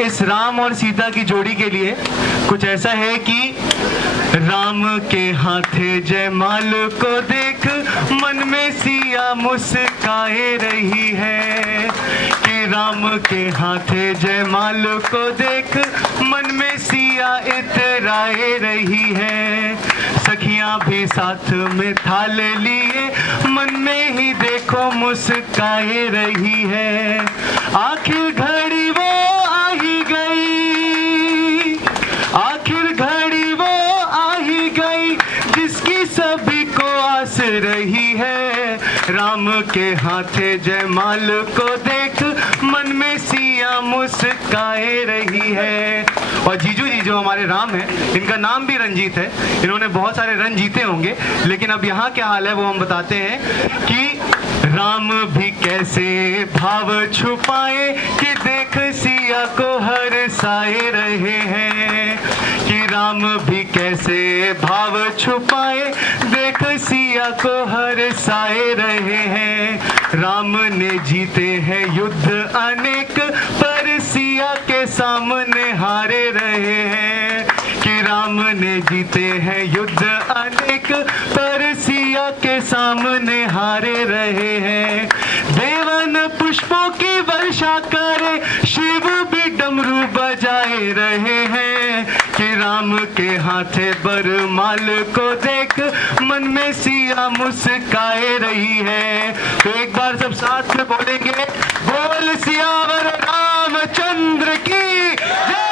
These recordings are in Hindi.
इस राम और सीता की जोड़ी के लिए कुछ ऐसा है कि राम के हाथे जयमाल को देख मन में सिया मुस्काए रही है, कि राम के हाथे जयमाल को देख मन में सिया इतराए रही है। सखियां भी साथ में थाल लिए मन में ही देखो मुस्काए रही है। आखिर घड़ी वो आ ही गई, आखिर घड़ी वो आ ही गई जिसकी सभी को आस रही है। राम के हाथे जयमाल को देख मन में सिया मुस्काए रही है। और जीजू जी जो हमारे राम हैं, इनका नाम भी रंजीत है, इन्होंने बहुत सारे रन जीते होंगे, लेकिन अब यहाँ क्या हाल है वो हम बताते हैं कि राम भी कैसे भाव छुपाए कि देख सिया को हरसाए रहे हैं, कि राम भी कैसे भाव छुपाए देख सिया को हरसाए रहे हैं। राम ने जीते हैं युद्ध अनेक पर सिया के सामने हारे रहे हैं, कि राम ने जीते हैं युद्ध अनेक पर सिया के सामने हारे रहे हैं। देवन पुष्पों की वर्षा करे शिव भी डमरू बजाए रहे हैं, कि राम के हाथे बरमाल को देख मन में सिया मुस्काए रही है। तो एक बार सब साथ में बोलेंगे, बोल सियावर रामचंद्र की जय।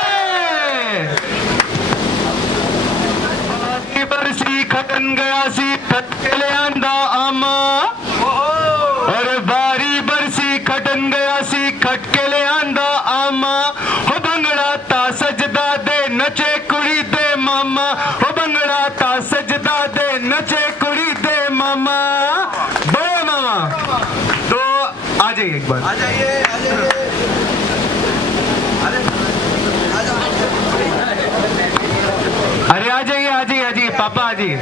बरसी खटन गया सी तत्केले आंदा आमा, और बारी बरसी खटन गया सी खटकेले आंदा आमा। हो भंगड़ा ता सजदा दे नचे कुड़ी दे मामा, हो भंगड़ा ता सजदा दे नचे कुड़ी दे मामा। बो मामा तो आ जाइए एक बार, आ जाइए आ जाइए। अरे आ जाइए आ जाइए आ जाइए पापा आ जाइए।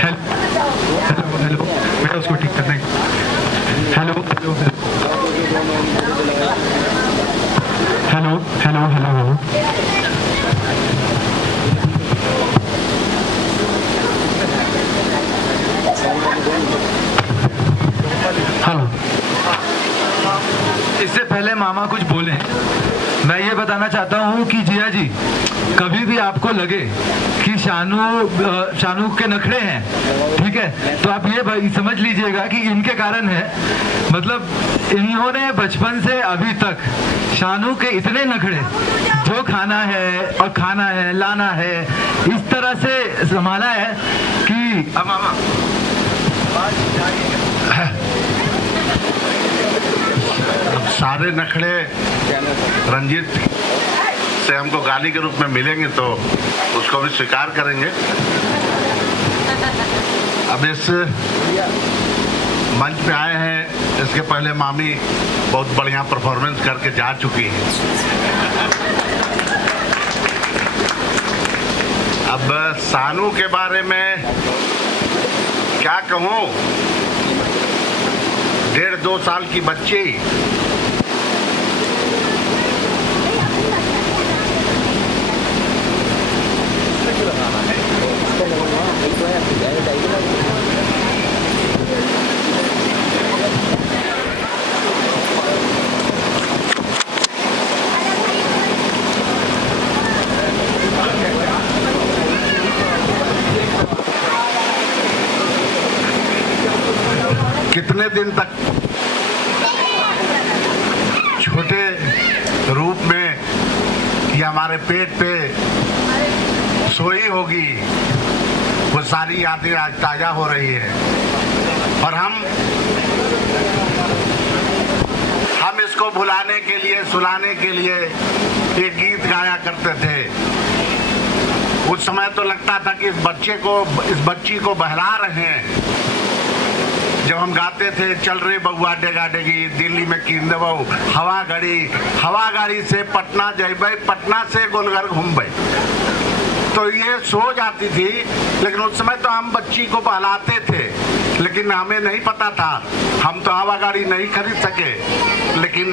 हेलो हेलो बेटा उसको ठीक करना है। Hello hello hello hello hello hello hello. इससे पहले मामा कुछ बोले, मैं ये बताना चाहता हूँ कि जिया जी कभी भी आपको लगे कि शानू के नखरे हैं, ठीक है, तो आप ये समझ लीजिएगा कि इनके कारण है। मतलब इन्होंने बचपन से अभी तक शानू के इतने नखरे, जो खाना है और खाना है लाना है, इस तरह से संभाला है कि अब मामा सारे नखड़े रंजीत से हमको गाली के रूप में मिलेंगे तो उसको भी स्वीकार करेंगे। अब इस मंच पे आए हैं, इसके पहले मामी बहुत बढ़िया परफॉर्मेंस करके जा चुकी हैं। अब शानू के बारे में क्या कहूँ, 1.5-2 साल की बच्ची कितने दिन तक छोटे रूप में या हमारे पेट पे सोई होगी, वो सारी यादें आज ताजा हो रही है। और हम इसको भुलाने के लिए, सुलाने के लिए एक गीत गाया करते थे। उस समय तो लगता था कि इस बच्ची को बहला रहे हैं। जब हम गाते थे, चल रे बउआ डेगा डेगी दिल्ली में कींदबऊ हवा गाड़ी से पटना जइबै, पटना से गोलघर घूमबै, तो ये सो जाती थी। लेकिन उस समय तो हम बच्ची को बहलाते थे। लेकिन हमें नहीं पता था, हम तो हवा गाड़ी नहीं खरीद सके, लेकिन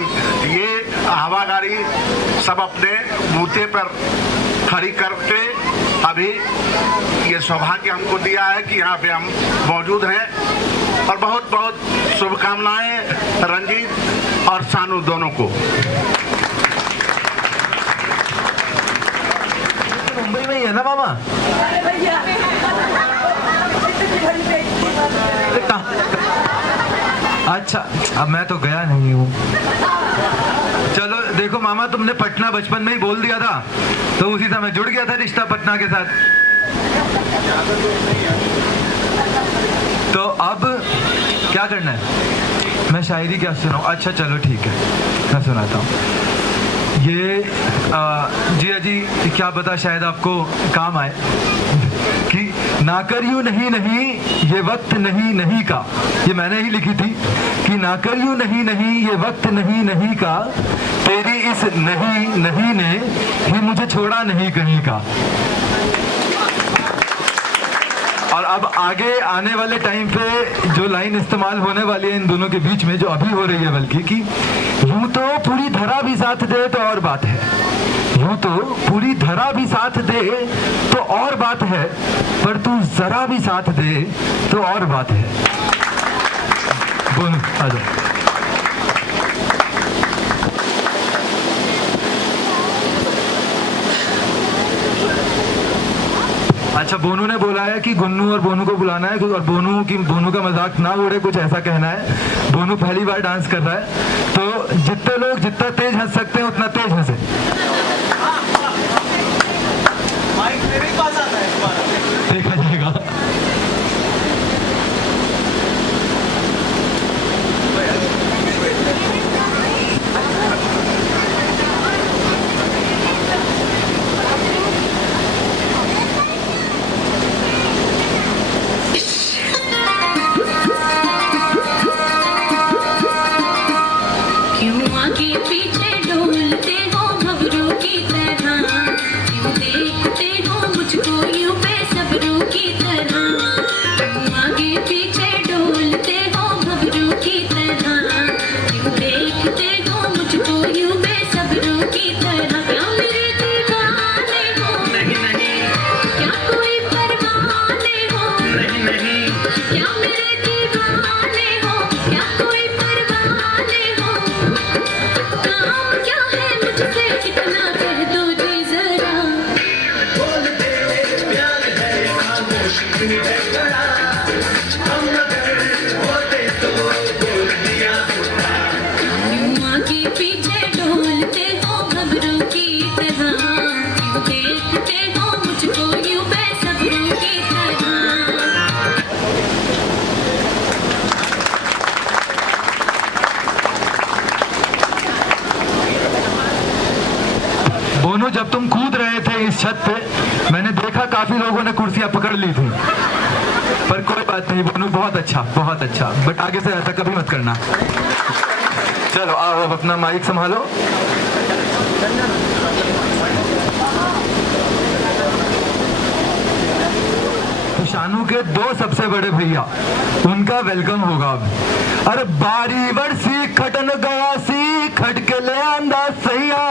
ये हवा गाड़ी सब अपने बूते पर खड़ी करके अभी ये सौभाग्य हमको दिया है कि यहाँ पे हम मौजूद हैं। और बहुत बहुत शुभकामनाएं रंजीत और सानू दोनों को। मुंबई में ही है ना मामा? अच्छा, अब मैं तो गया नहीं हूँ। चलो देखो मामा, तुमने पटना बचपन में ही बोल दिया था तो उसी समय जुड़ गया था रिश्ता पटना के साथ। तो अब क्या करना है? मैं शायरी क्या सुनाऊँ? अच्छा चलो ठीक है, मैं सुनाता हूँ। ये जिया जी क्या पता शायद आपको काम आए कि ना कर यूं नहीं नहीं ये वक्त नहीं नहीं का, ये मैंने ही लिखी थी कि ना कर यूं नहीं नहीं ये वक्त नहीं नहीं का, तेरी इस नहीं नहीं ने ही मुझे छोड़ा नहीं कहीं का। और अब आगे आने वाले टाइम पे जो लाइन इस्तेमाल होने वाली है इन दोनों के बीच में, जो अभी हो रही है बल्कि, कि यूं तो पूरी धरा भी साथ दे तो और बात है, यूं तो पूरी धरा भी साथ दे तो और बात है, पर तू जरा भी साथ दे तो और बात है। बोलो आ जाओ। अच्छा, बोनू ने बोला है कि गुन्नू और बोनू को बुलाना है और बोनू का मजाक ना उड़े, कुछ ऐसा कहना है। बोनू पहली बार डांस कर रहा है तो जितने लोग जितना तेज हंस सकते हैं उतना तेज हंसे। माइक मेरे पास आता है, देखा जाएगा। जब तुम कूद रहे थे इस छत पे, मैंने देखा काफी लोगों ने कुर्सियां पकड़ ली थी, पर कोई बात नहीं बोनू, बहुत अच्छा, बट आगे से ऐसा कभी मत करना। चलो आओ, अब अपना माइक संभालो। तो शानू के दो सबसे बड़े भैया, उनका वेलकम होगा अब। अरे बारी बरसी खटन गया सी खटके ले आंदा सैया,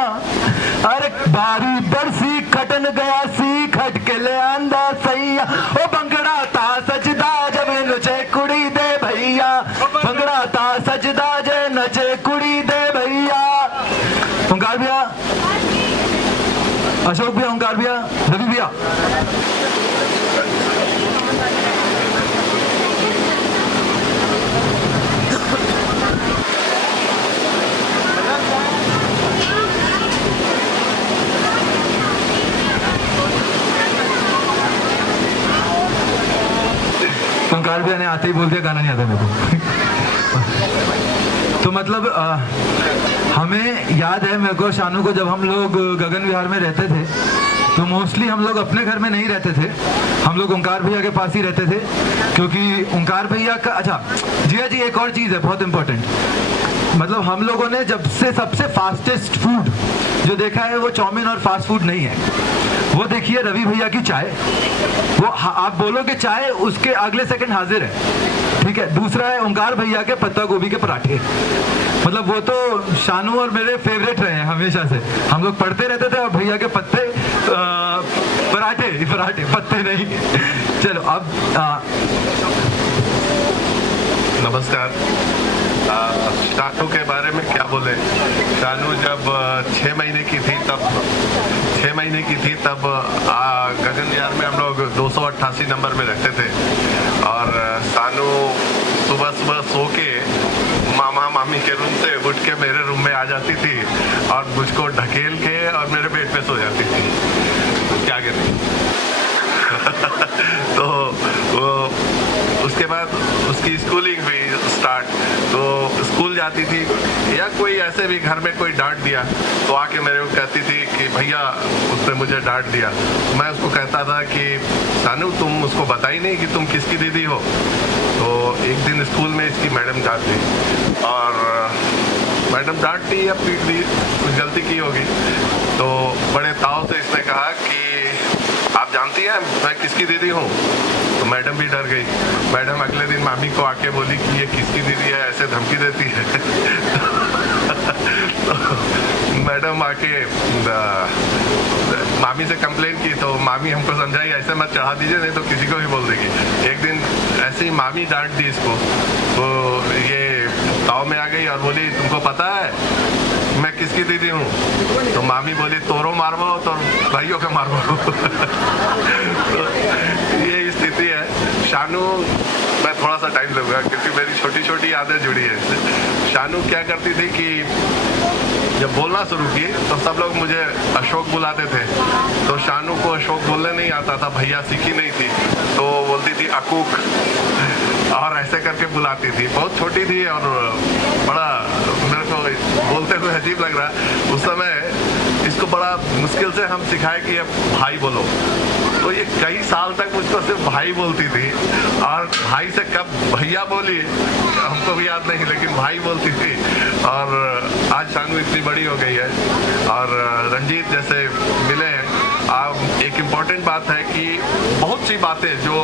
अरे बारी बरसी खटन गया सी खटके ले आंदा सैया, ओ भंगड़ा ता सजदा जब नचे कुड़ी दे भैया, भंगड़ा ता सजदा जे नचे कुड़ी दे भैया। ओंकार भैया, अशोक भैया, ओंकार भैया, रवि भैया, ओंकार भैया ने आते ही बोल दिया गाना नहीं आता मेरे को। तो मतलब हमें याद है, मेरे को शानू को, जब हम लोग गगन विहार में रहते थे तो मोस्टली हम लोग अपने घर में नहीं रहते थे, हम लोग ओंकार भैया के पास ही रहते थे, क्योंकि ओंकार भैया का, अच्छा जिया जी एक और चीज़ है बहुत इंपॉर्टेंट, मतलब हम लोगों ने जब से सबसे फास्टेस्ट फूड जो देखा है वो चाउमीन और फास्ट फूड नहीं है, वो देखिए रवि भैया की चाय, वो आप बोलोगे चाय, उसके अगले सेकंड हाजिर है, ठीक ठीक है। दूसरा है ओंकार भैया के पत्ता गोभी के पराठे। मतलब वो तो शानू और मेरे फेवरेट रहे हैं हमेशा से। हम लोग पढ़ते रहते थे और भैया के पराठे पत्ते नहीं। चलो अब नमस्कार। शानू के बारे में क्या बोले। शानू जब 6 महीने की थी तब गगन विहार में हम लोग 288 नंबर में रहते थे। और शानू सुबह सुबह सो के मामा मामी के रूम से उठ के मेरे रूम में आ जाती थी और मुझको ढकेल के और मेरे बेड पे सो जाती थी। क्या कहते तो वो उसके बाद उसकी स्कूलिंग हुई स्टार्ट। तो स्कूल जाती थी या कोई ऐसे भी घर में कोई डांट दिया तो आके मेरे को कहती थी कि भैया उसने मुझे डांट दिया। मैं उसको कहता था कि शानू तुम उसको बताई नहीं कि तुम किसकी दीदी हो। तो एक दिन स्कूल में इसकी मैडम डांट दी और मैडम डांट दी या पीट दी, कुछ गलती की होगी। तो बड़े ताव से इसने कहा कि आप जानती हैं मैं किसकी दीदी हूँ। तो मैडम भी डर गई। मैडम अगले दिन मामी को आके बोली कि ये किसकी दीदी है, ऐसे धमकी देती है। तो मैडम आके मामी से कंप्लेन की तो मामी हमको समझाई ऐसे मत चढ़ा दीजिए नहीं तो किसी को भी बोल देगी। एक दिन ऐसे ही मामी डांट दी इसको तो ये ताव में आ गई और बोली तुमको पता है मैं किसकी दीदी हूँ। तो मामी बोली तोरो मारवो तो भाइयों का मारवो। तो ये स्थिति है। शानू मैं थोड़ा सा टाइम लूँगा क्योंकि मेरी छोटी छोटी यादें जुड़ी है इससे। शानू क्या करती थी कि जब बोलना शुरू की तो सब लोग मुझे अशोक बुलाते थे। तो शानू को अशोक बोलने नहीं आता था, भैया सीखी नहीं थी तो बोलती थी अकूक और ऐसे करके बुलाती थी। बहुत छोटी थी और बड़ा मेरे को बोलते हुए अजीब लग रहा। उस समय इसको बड़ा मुश्किल से हम सिखाए कि अब भाई बोलो। तो ये कई साल तक मुझको सिर्फ भाई बोलती थी और भाई से कब भैया बोली हमको भी याद नहीं, लेकिन भाई बोलती थी। और आज शानू इतनी बड़ी हो गई है और रंजीत जैसे मिले हैं। अब एक इम्पॉर्टेंट बात है कि बहुत सी बातें जो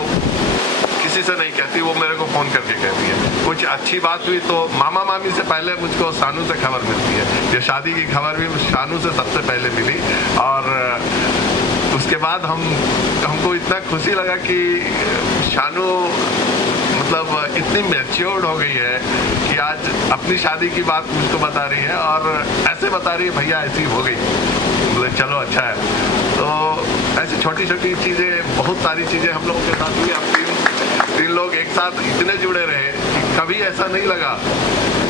किसी से नहीं कहती वो मेरे को फ़ोन करके कहती है। कुछ अच्छी बात हुई तो मामा मामी से पहले मुझको शानू से खबर मिलती है। ये शादी की खबर भी शानू से सबसे पहले मिली और उसके बाद हमको इतना खुशी लगा कि शानू मतलब इतनी मैच्योर्ड हो गई है कि आज अपनी शादी की बात मुझको बता रही है और ऐसे बता रही है भैया ऐसी हो गई। बोले चलो अच्छा है। तो ऐसी छोटी छोटी चीज़ें बहुत सारी चीज़ें हम लोगों के साथ हुई। हम तीन लोग एक साथ इतने जुड़े रहे कि कभी ऐसा नहीं लगा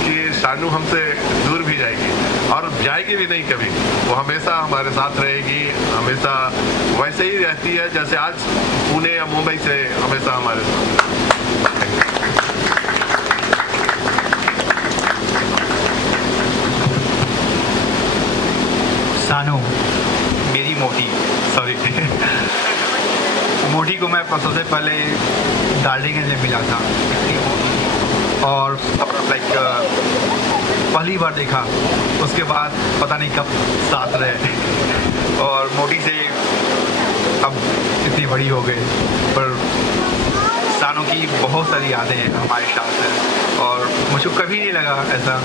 कि शानू हमसे दूर भी जाएगी और जाएगी भी नहीं कभी। वो हमेशा हमारे साथ रहेगी, हमेशा वैसे ही रहती है जैसे आज पुणे या मुंबई से हमेशा हमारे साथ। शानू मेरी मोटी मोटी को मैं सबसे पहले डार्लिंगगंज में मिला था और लाइक पहली बार देखा। उसके बाद पता नहीं कब साथ रहे और मोटी से अब इतनी बड़ी हो गई। पर शानू की बहुत सारी यादें हैं हमारे साथ हैं और मुझको कभी नहीं लगा ऐसा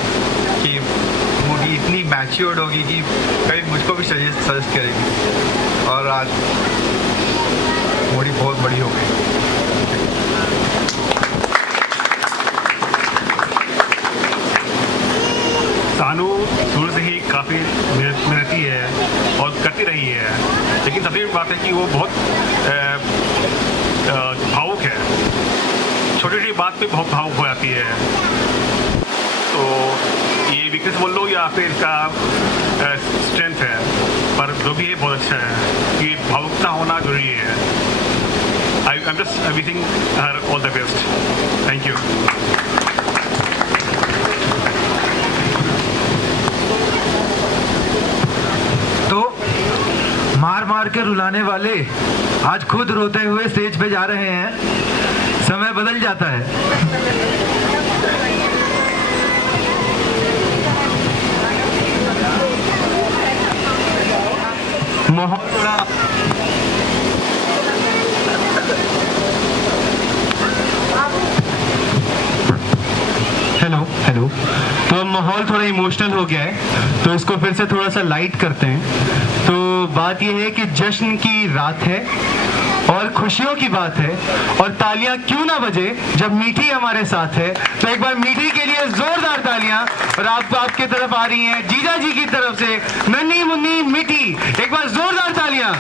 कि मोटी इतनी मैच्योर्ड होगी कि कभी मुझको भी सजेस्ट करेगी। और आज मोटी बहुत बड़ी हो गई। शानू शुरू से ही काफ़ी मेहनती है और करती रही है, लेकिन सबसे बड़ी बात है कि वो बहुत भावुक है। छोटी छोटी बात पे बहुत भावुक हो जाती है। तो ये वीकनेस बोल लो या फिर इसका स्ट्रेंथ है, पर जो भी है बहुत अच्छा है कि भावुकता होना जरूरी है। I'm just wishing her all the best. Thank you. तो मार मार के रुलाने वाले आज खुद रोते हुए स्टेज पे जा रहे हैं। समय बदल जाता है। मोहल्ला माहौल थोड़ा इमोशनल हो गया है, तो इसको फिर से थोड़ा सा लाइट करते हैं। तो बात यह है कि जश्न की रात है और खुशियों की बात है, और तालियां क्यों ना बजे जब मीठी हमारे साथ है। तो एक बार मीठी के लिए जोरदार तालियां। और आपको आपके तरफ आ रही हैं जीजा जी की तरफ से नन्ही मुन्नी मीठी, एक बार जोरदार तालियां।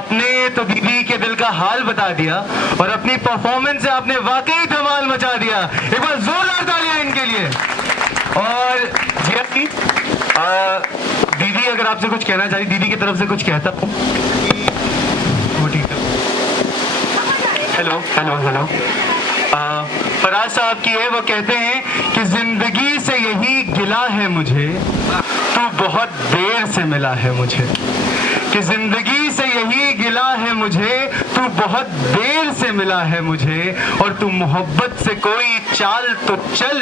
आपने तो दीदी के दिल का हाल बता दिया और अपनी परफॉर्मेंस से आपने वाकई धमाल मचा दिया। एक बार जोरदार तालियां इनके लिए। और जिया की दीदी अगर आपसे कुछ कहना चाहिए, दीदी की तरफ से कुछ कहता हूँ। वो ठीक है। Hello hello hello. फराज साहब की है, वो कहते हैं कि जिंदगी से यही गिला है मुझे, तू बहुत देर से मिला है मुझे। कि जिंदगी से यही गिला है मुझे, तू बहुत देर से मिला है मुझे, और तू मोहब्बत से कोई चाल तो चल,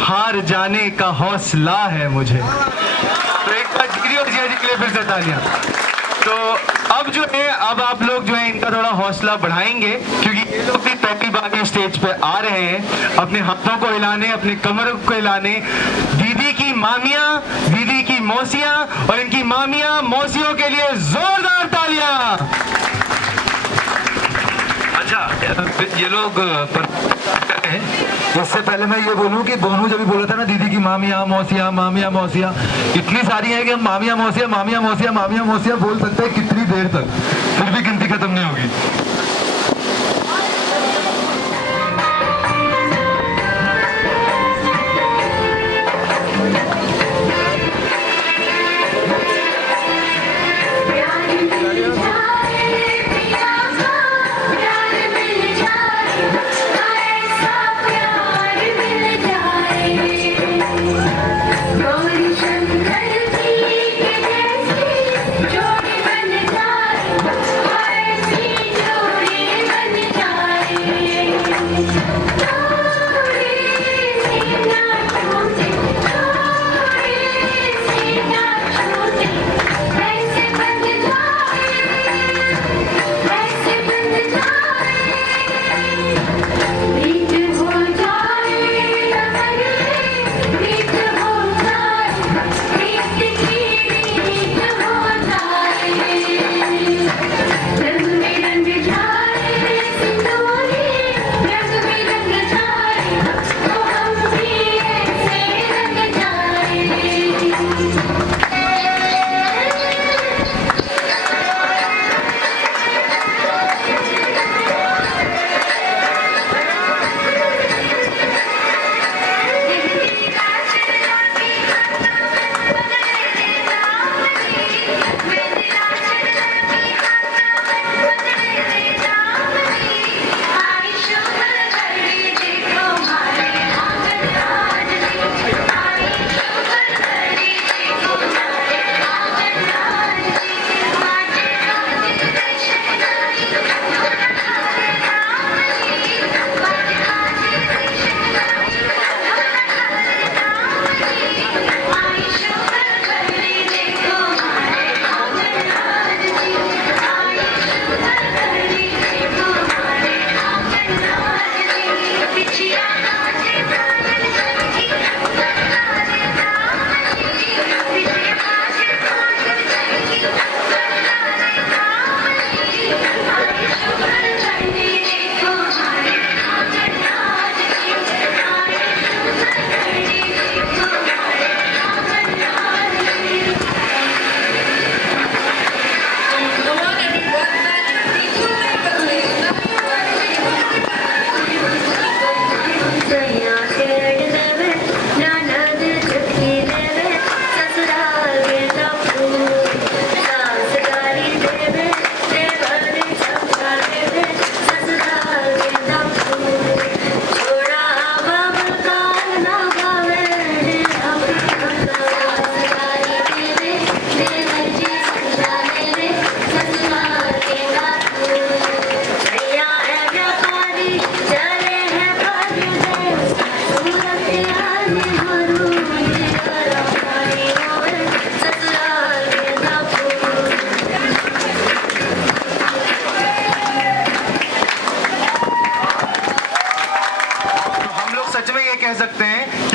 हार जाने का हौसला है मुझे। तो एक बार दीदी और जिया जी के लिए फिर से तालियां। तो अब जो है, अब आप लोग जो है इनका थोड़ा हौसला बढ़ाएंगे, क्योंकि ये लोग भी पहली बार ये स्टेज पे आ रहे हैं अपने हाथों को हिलाने, अपने कमर को हिलाने। दीदी की मामियां, दीदी की मौसियां और इनकी मामियां मौसियों के लिए जोरदार तालियां। अच्छा, ये लोग इससे पहले मैं ये बोलूं कि दोनों जब भी बोला था ना, दीदी की मामियां मौसियां इतनी सारी है कि हम मामियां मौसियां बोल सकते हैं कितनी देर तक, फिर भी गिनती खत्म नहीं होगी।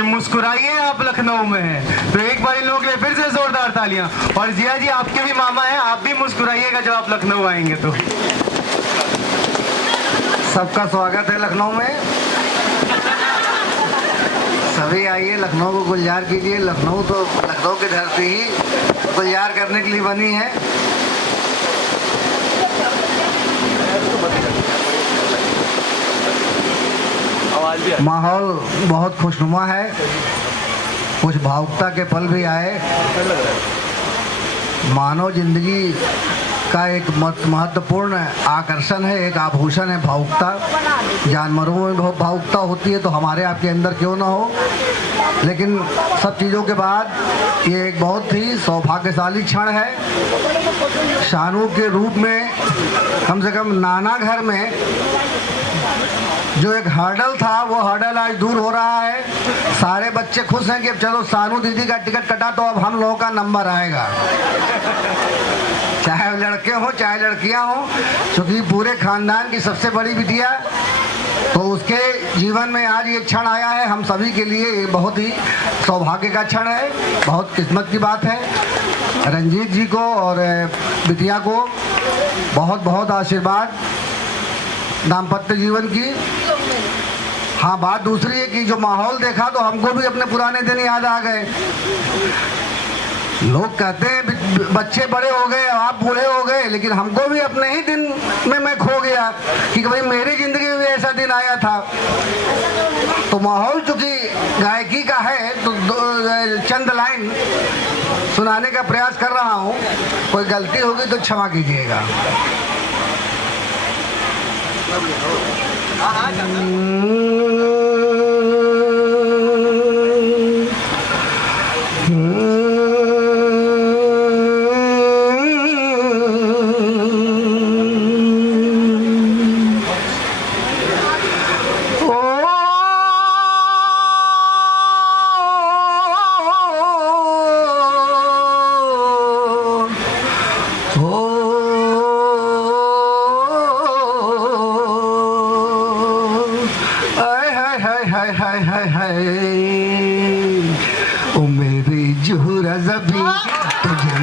मुस्कुराइए आप लखनऊ में हैं। तो एक बार इन लोगों के लिए फिर से जोरदार तालियां। और जिया जी आपके भी मामा हैं, आप भी मुस्कुराइएगा जब आप लखनऊ आएंगे तो। सबका स्वागत है लखनऊ में। सभी आइए, लखनऊ को गुलजार कीजिए। लखनऊ तो लखनऊ की धरती ही गुलजार करने के लिए बनी है। माहौल बहुत खुशनुमा है, कुछ भावुकता के पल भी आए। मानव जिंदगी का एक महत्वपूर्ण आकर्षण है, एक आभूषण है भावुकता। जानवरों में बहुत भावुकता होती है तो हमारे आपके अंदर क्यों ना हो। लेकिन सब चीज़ों के बाद ये एक बहुत ही सौभाग्यशाली क्षण है। शानू के रूप में कम से कम नाना घर में जो एक हर्डल था वो हर्डल आज दूर हो रहा है। सारे बच्चे खुश हैं कि अब चलो सानू दीदी का टिकट कटा तो अब हम लोगों का नंबर आएगा, चाहे लड़के हों चाहे लड़कियां हों, क्योंकि पूरे खानदान की सबसे बड़ी बिटिया, तो उसके जीवन में आज ये क्षण आया है। हम सभी के लिए ये बहुत ही सौभाग्य का क्षण है, बहुत किस्मत की बात है। रंजीत जी को और बिटिया को बहुत बहुत आशीर्वाद दाम्पत्य जीवन की। हाँ, बात दूसरी है कि जो माहौल देखा तो हमको भी अपने पुराने दिन याद आ गए। लोग कहते हैं बच्चे बड़े हो गए, आप बूढ़े हो गए, लेकिन हमको भी अपने ही दिन में मैं खो गया कि भाई मेरी जिंदगी में भी ऐसा दिन आया था। तो माहौल चूंकि गायकी का है तो चंद लाइन सुनाने का प्रयास कर रहा हूँ। कोई गलती होगी तो क्षमा कीजिएगा।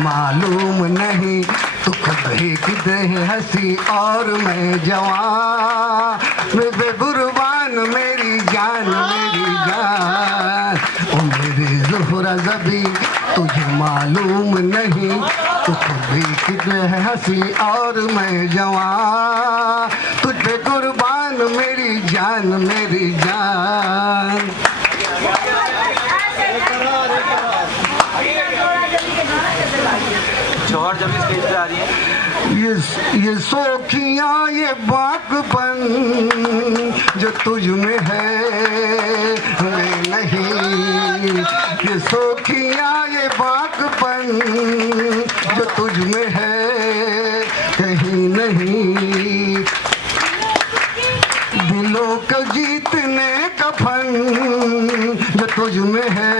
मालूम नहीं तू कभी किधर हंसी और मैं जवान, मेरे कुर्बान मेरी जान ओ मेरी ज़ुहरा ज़बी तुझे मालूम नहीं तू कभी किधर हंसी और मैं जवान, तुझे कुर्बान मेरी जान जौहर जब स्टेज पे आ रही है। ये सोखियाँ ये बाकपन जो तुझ में है मैं नहीं, ये सोखियाँ ये बाकपन जो तुझ में है कहीं नहीं, दिलों को जीतने का फन जो तुझ में है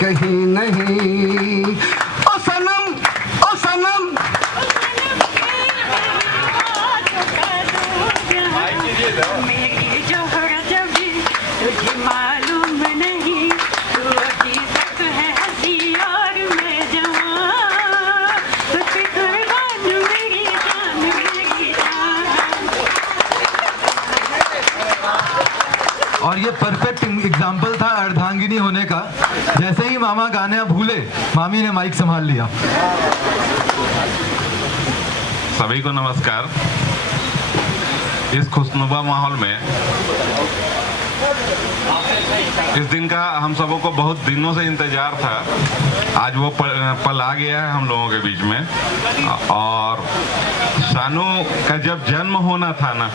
कहीं नहीं। ओ सनम मेरी ज़ुहरा ज़बी तुझे मालूम नहीं तू अजीब है हंसी और मैं जवान, तुझे कुर्बान मेरी जान। और ये परफेक्ट एग्जाम्पल था अर्धांगिनी होने का। जैसे ही मामा गाने भूले, मामी ने माइक संभाल लिया। सभी को नमस्कार। इस खुशनुमा माहौल में इस दिन का हम सबों को बहुत दिनों से इंतजार था। आज वो पल आ गया है हम लोगों के बीच में। और शानू का जब जन्म होना था ना,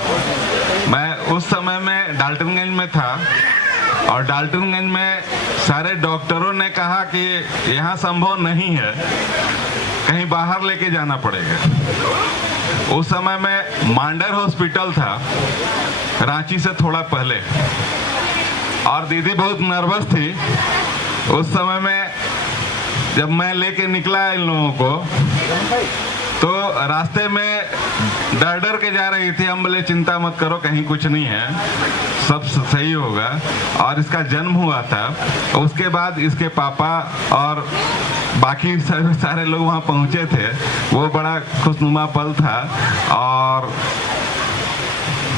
मैं उस समय में डाल्टनगंज में था और डाल्टनगंज में सारे डॉक्टरों ने कहा कि यहाँ संभव नहीं है, कहीं बाहर लेके जाना पड़ेगा। उस समय में मांडर हॉस्पिटल था रांची से थोड़ा पहले, और दीदी बहुत नर्वस थी उस समय में। जब मैं लेके निकला इन लोगों को तो रास्ते में डर डर के जा रही थी। हम बोले चिंता मत करो, कहीं कुछ नहीं है, सब सही होगा। और इसका जन्म हुआ था। उसके बाद इसके पापा और बाकी सारे लोग वहाँ पहुँचे थे। वो बड़ा खुशनुमा पल था और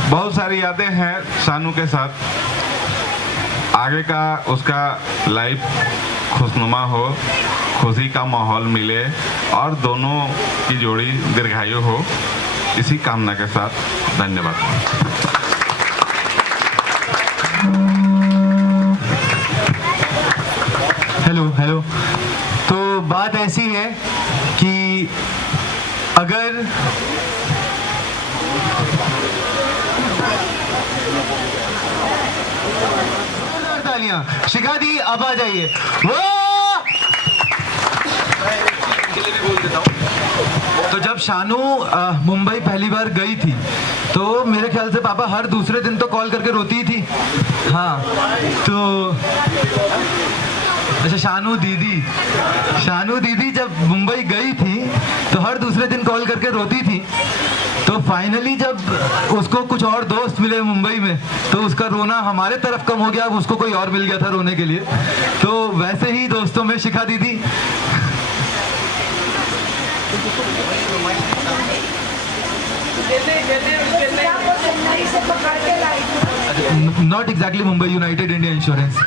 बहुत सारी यादें हैं शानू के साथ। आगे का उसका लाइफ खुशनुमा हो, खुशी का माहौल मिले और दोनों की जोड़ी दीर्घायु हो, इसी कामना के साथ धन्यवाद। Hello hello. तो बात ऐसी है कि अगर तालियां, शिखा दी अब आ जाइए। तो जब शानू मुंबई पहली बार गई थी तो मेरे ख्याल से पापा हर दूसरे दिन तो कॉल करके रोती ही थी। हाँ तो अच्छा, शानू दीदी जब मुंबई गई थी तो हर दूसरे दिन कॉल करके रोती थी। तो फाइनली जब उसको कुछ और दोस्त मिले मुंबई में तो उसका रोना हमारे तरफ कम हो गया, अब उसको कोई और मिल गया था रोने के लिए। तो वैसे ही दोस्तों में शिखा दीदी not exactly Mumbai, United India insurance.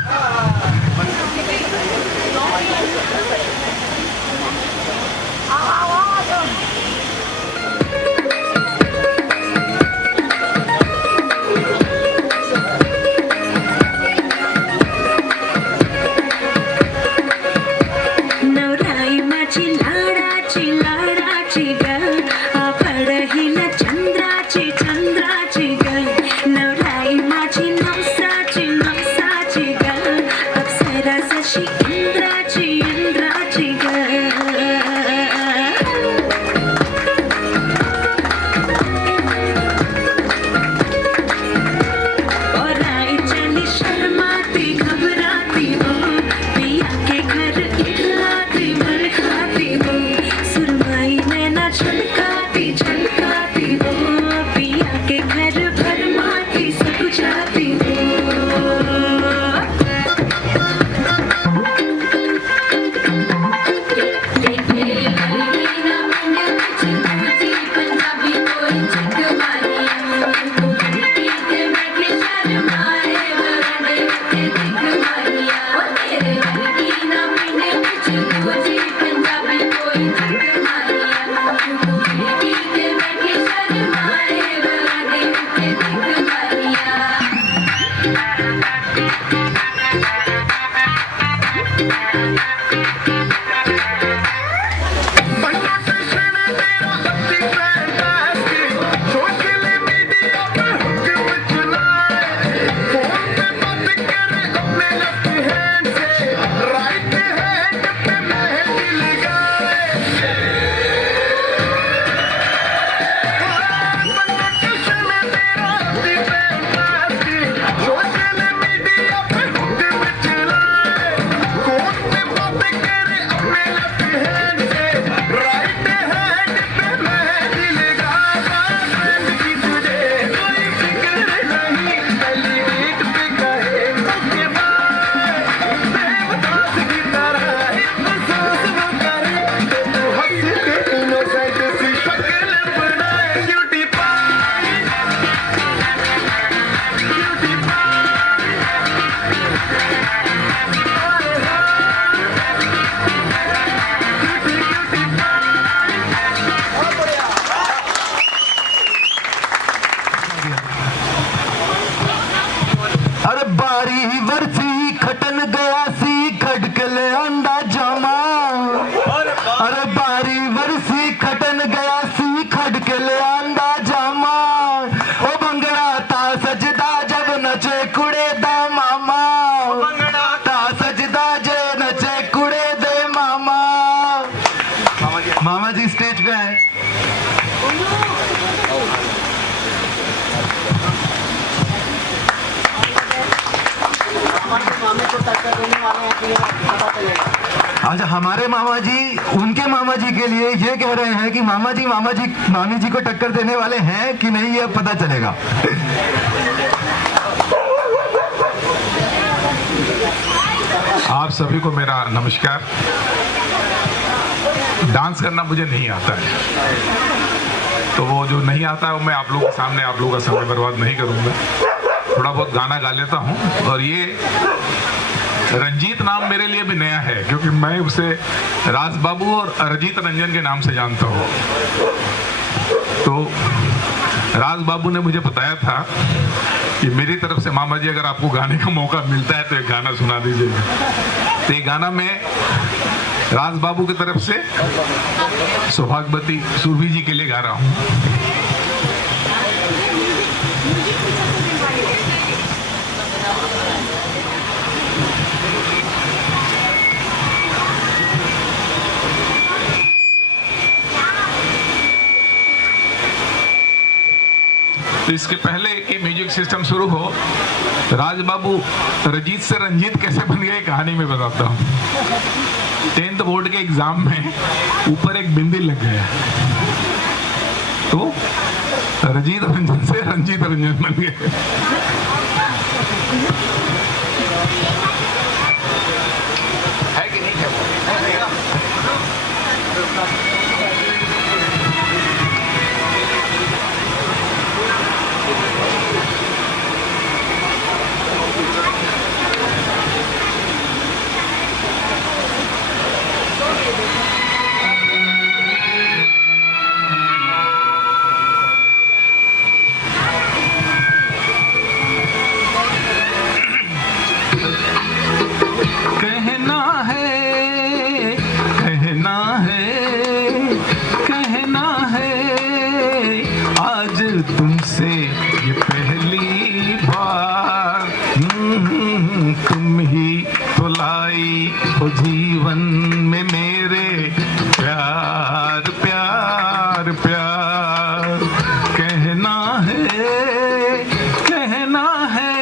अच्छा, हमारे मामा जी उनके मामा जी के लिए ये कह रहे हैं कि मामा जी मामी जी को टक्कर देने वाले हैं कि नहीं, ये पता चलेगा। आप सभी को मेरा नमस्कार। डांस करना मुझे नहीं आता है, तो वो जो नहीं आता है वो मैं आप लोगों के सामने आप लोगों का समय बर्बाद नहीं करूंगा। थोड़ा बहुत गाना गा लेता हूँ। और ये रंजीत नाम मेरे लिए भी नया है, क्योंकि मैं उसे राज बाबू और अरिजीत रंजन के नाम से जानता हूँ। तो राज बाबू ने मुझे बताया था कि मेरी तरफ से मामा जी अगर आपको गाने का मौका मिलता है तो एक गाना सुना दीजिएगा। तो ये गाना मैं राज बाबू की तरफ से सौभाग्यवती सुरभि जी के लिए गा रहा हूँ। तो इसके पहले कि म्यूजिक सिस्टम शुरू हो, राज बाबू रजीत से रंजीत कैसे बन गए कहानी में बताता हूँ। 10th बोर्ड के एग्जाम में ऊपर एक बिंदी लग गया, तो रजीत रंजन से रंजीत रंजन बन गए। है कि नहीं है? तुमसे ये पहली बार तुम ही तो लाई हो जीवन में मेरे प्यार प्यार प्यार। कहना है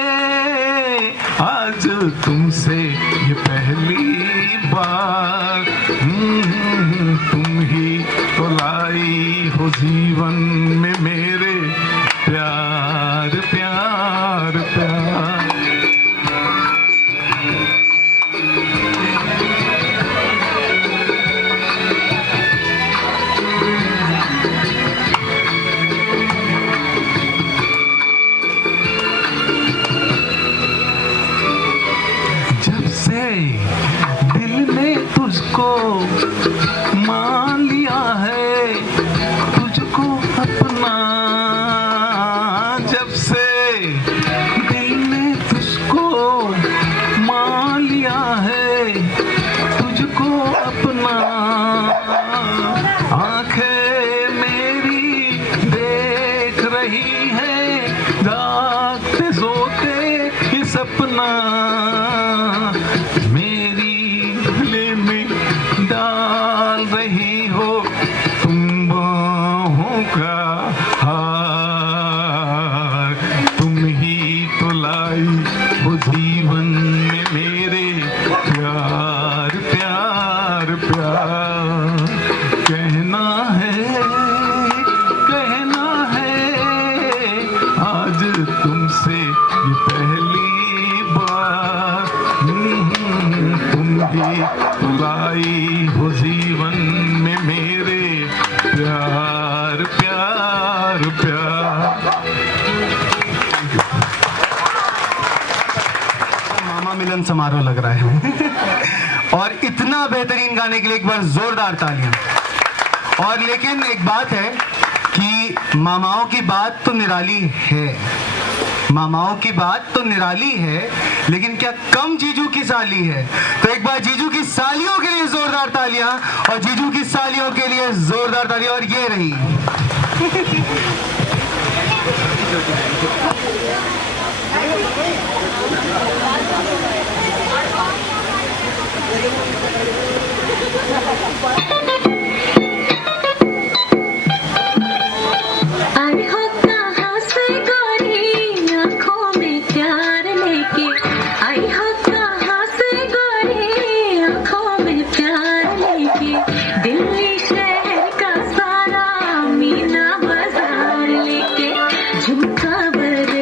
आज तुमसे ये पहली बार तुम ही तो लाई हो जीवन में मेरे प्यार प्यार प्यार। जब से दिल ने तुझको मान लिया है, तुझको अपना, जब से दिल ने तुझको मान लिया है, तुझको अपना, आंखें मेरी देख रही है जागते सोते ये सपना, मेरी गले में डाल रही हो तुम बाहों का हार, तुम ही तो लाई हो जीवन में मेरे प्यार प्यार प्यार। कहना है आज तुमसे ये पहली बार तुम ही तो लाई हो जीवन में मेरे प्यार प्यार प्यार। मामा मिलन समारोह लग रहा है और इतना बेहतरीन गाने के लिए एक बार जोरदार तालियां। और लेकिन एक बात है कि मामाओं की बात तो निराली है, मामाओं की बात तो निराली है, लेकिन क्या कम जीजू की साली है? तो एक बार जीजू की सालियों के लिए जोरदार तालियां और जीजू की सालियों के लिए जोरदार तालियां। और ये रही दिल्ली शहर का सारा मीना बाजार लेके झुमका बर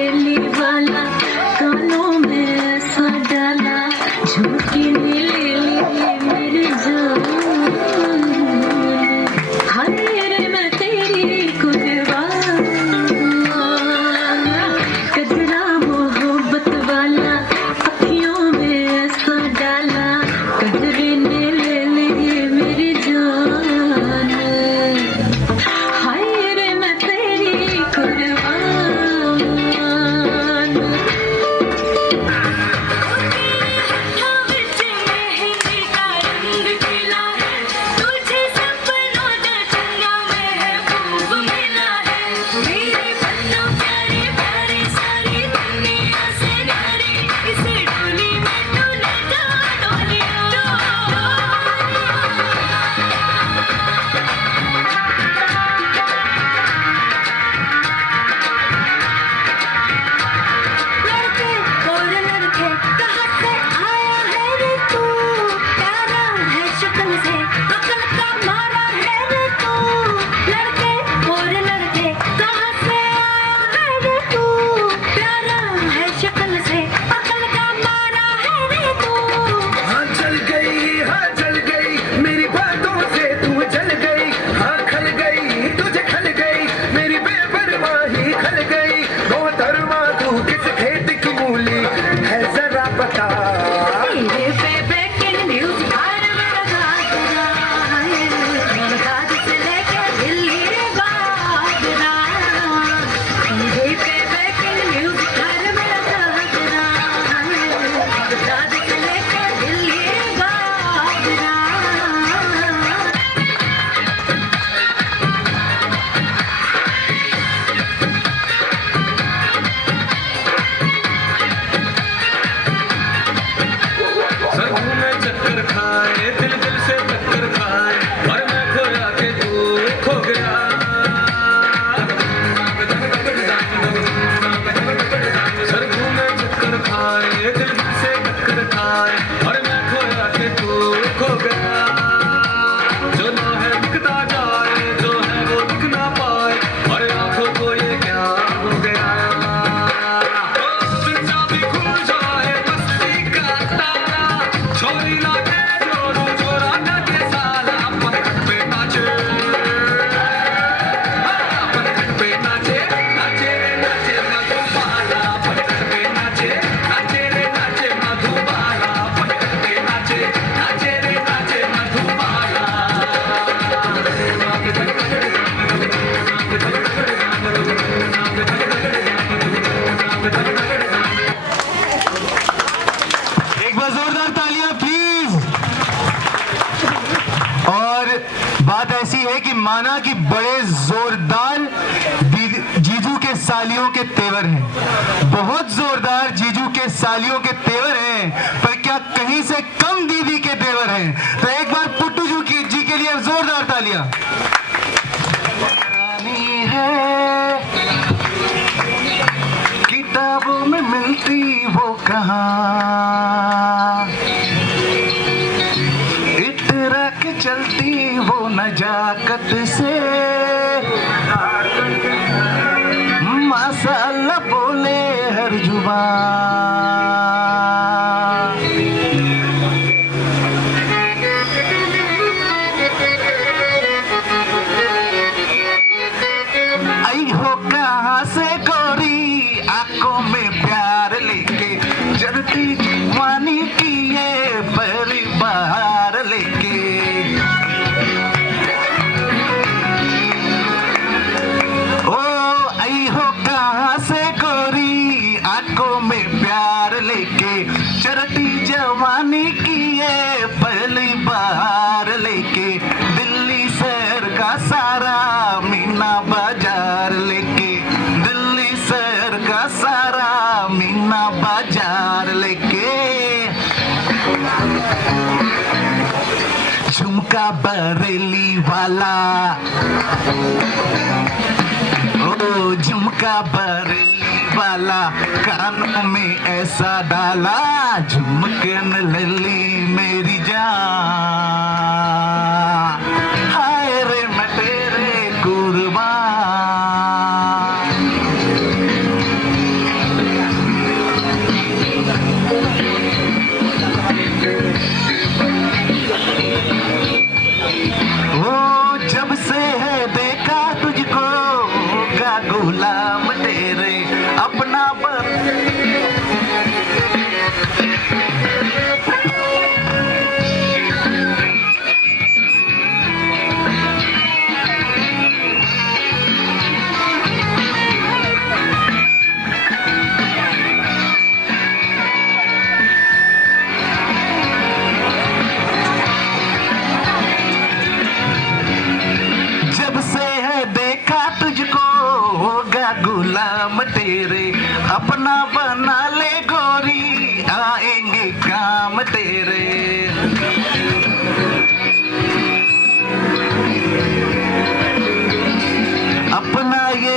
सालियों के तेवर हैं, बहुत जोरदार जीजू के सालियों के तेवर हैं, पर क्या कहीं से कम दीदी के तेवर हैं। तो एक बार पुट्टू जी के लिए जोरदार तालियां। है किताबों में मिलती वो कहाँ, इतरा के चलती वो नजाकत से, माशाअल्लाह बोले हर जुबान। आई हो कहाँ से गोरी आंखों में प्यार लेके, जरती जवानी की ये पहली बाहर लेके। ओ आई हो कहाँ से गोरी आंखों में प्यार लेके, चरती जवानी की ये पहली बाहर लेके। दिल्ली शहर का सारा मीना बाजार लेके, दिल्ली शहर का सारा मीना बाजार लेके। झुमका बरेली वाला, ओ झुमका बरेली वाला, कानों में ऐसा डाला, झुमकन लली मेरी जान। हाय रे मैं तेरे कुर्बान। ओ जब से है देखा तुझको का गुलाम तेरे, अपना जब से है देखा तुझको होगा गुलाम तेरे, अपना बना ले गोरी आएंगे काम तेरे। अपना ये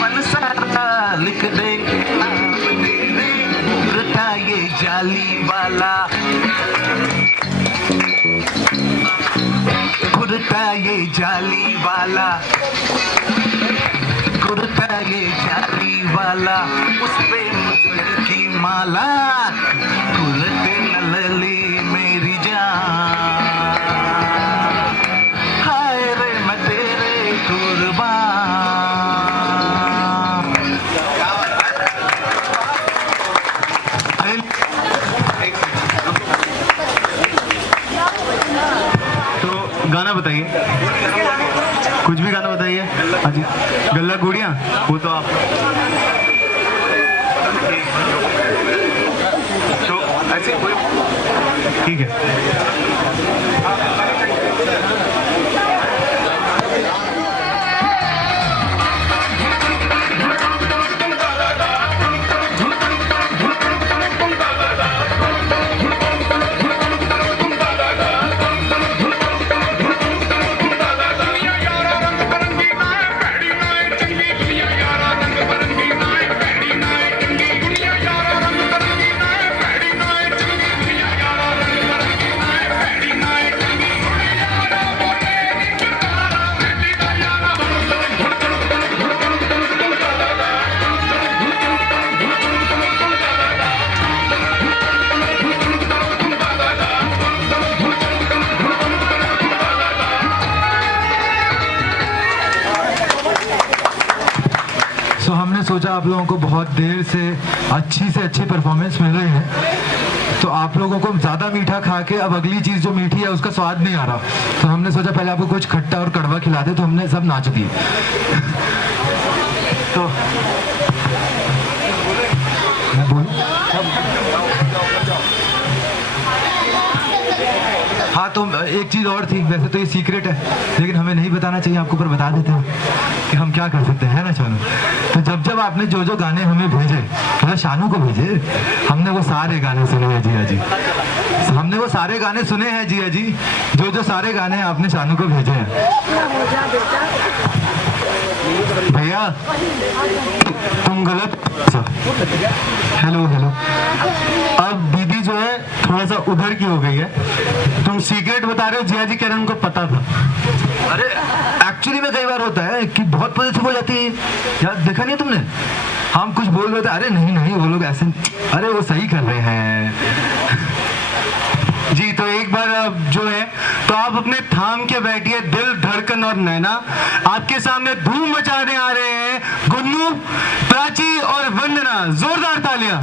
मन सारा लिख दे नाम तेरे, उड़ता ये जाली वाला, उड़ता ये जाली वाला, उड़ता ये जाली वाला, उस पे मुझ की माला, उड़ते लली मेरी जान। हाय रे मैं तेरे कुर्बान। तो गाना बताइए, कुछ भी गाना बताइए। हाँ जी, गल्ला गुड़िया, वो तो आप तो ऐसे कोई ठीक है। हमने सोचा आप लोगों को बहुत देर से अच्छी परफॉर्मेंस मिल रही है, तो आप लोगों को ज़्यादा मीठा खा के अब अगली चीज़ जो मीठी है उसका स्वाद नहीं आ रहा, तो हमने सोचा पहले आपको कुछ खट्टा और कड़वा खिला दे, तो हमने सब नाच दिए। तो हाँ तो एक चीज़ और थी, वैसे तो ये सीक्रेट है लेकिन हमें नहीं बताना चाहिए आपको, पर बता देते हैं कि हम क्या कर सकते हैं ना शानू। तो जब आपने जो गाने हमें भेजे, मतलब शानू को भेजे, हमने वो सारे गाने सुने हैं जिया जी, हमने वो सारे गाने सुने हैं जिया जी, जो सारे गाने आपने शानू को भेजे हैं। भैया तुम गलत, हेलो अब दीदी जो है थोड़ा सा उधर की हो गई है, तुम सीक्रेट बता रहे हो, जिया जी कह रहे हैं उनको पता था। अरे एक्चुअली में कई बार होता है कि बहुत पॉजिटिव हो जाती है यार, देखा नहीं तुमने, हम कुछ बोल रहे थे, अरे नहीं वो लोग ऐसे, अरे वो सही कर रहे हैं जी। तो एक बार जो है तो आप अपने थाम के बैठिए, दिल धड़कन और नैना आपके सामने धूम मचाने आ रहे हैं गुन्नू, प्राची और वंदना, जोरदार तालियां।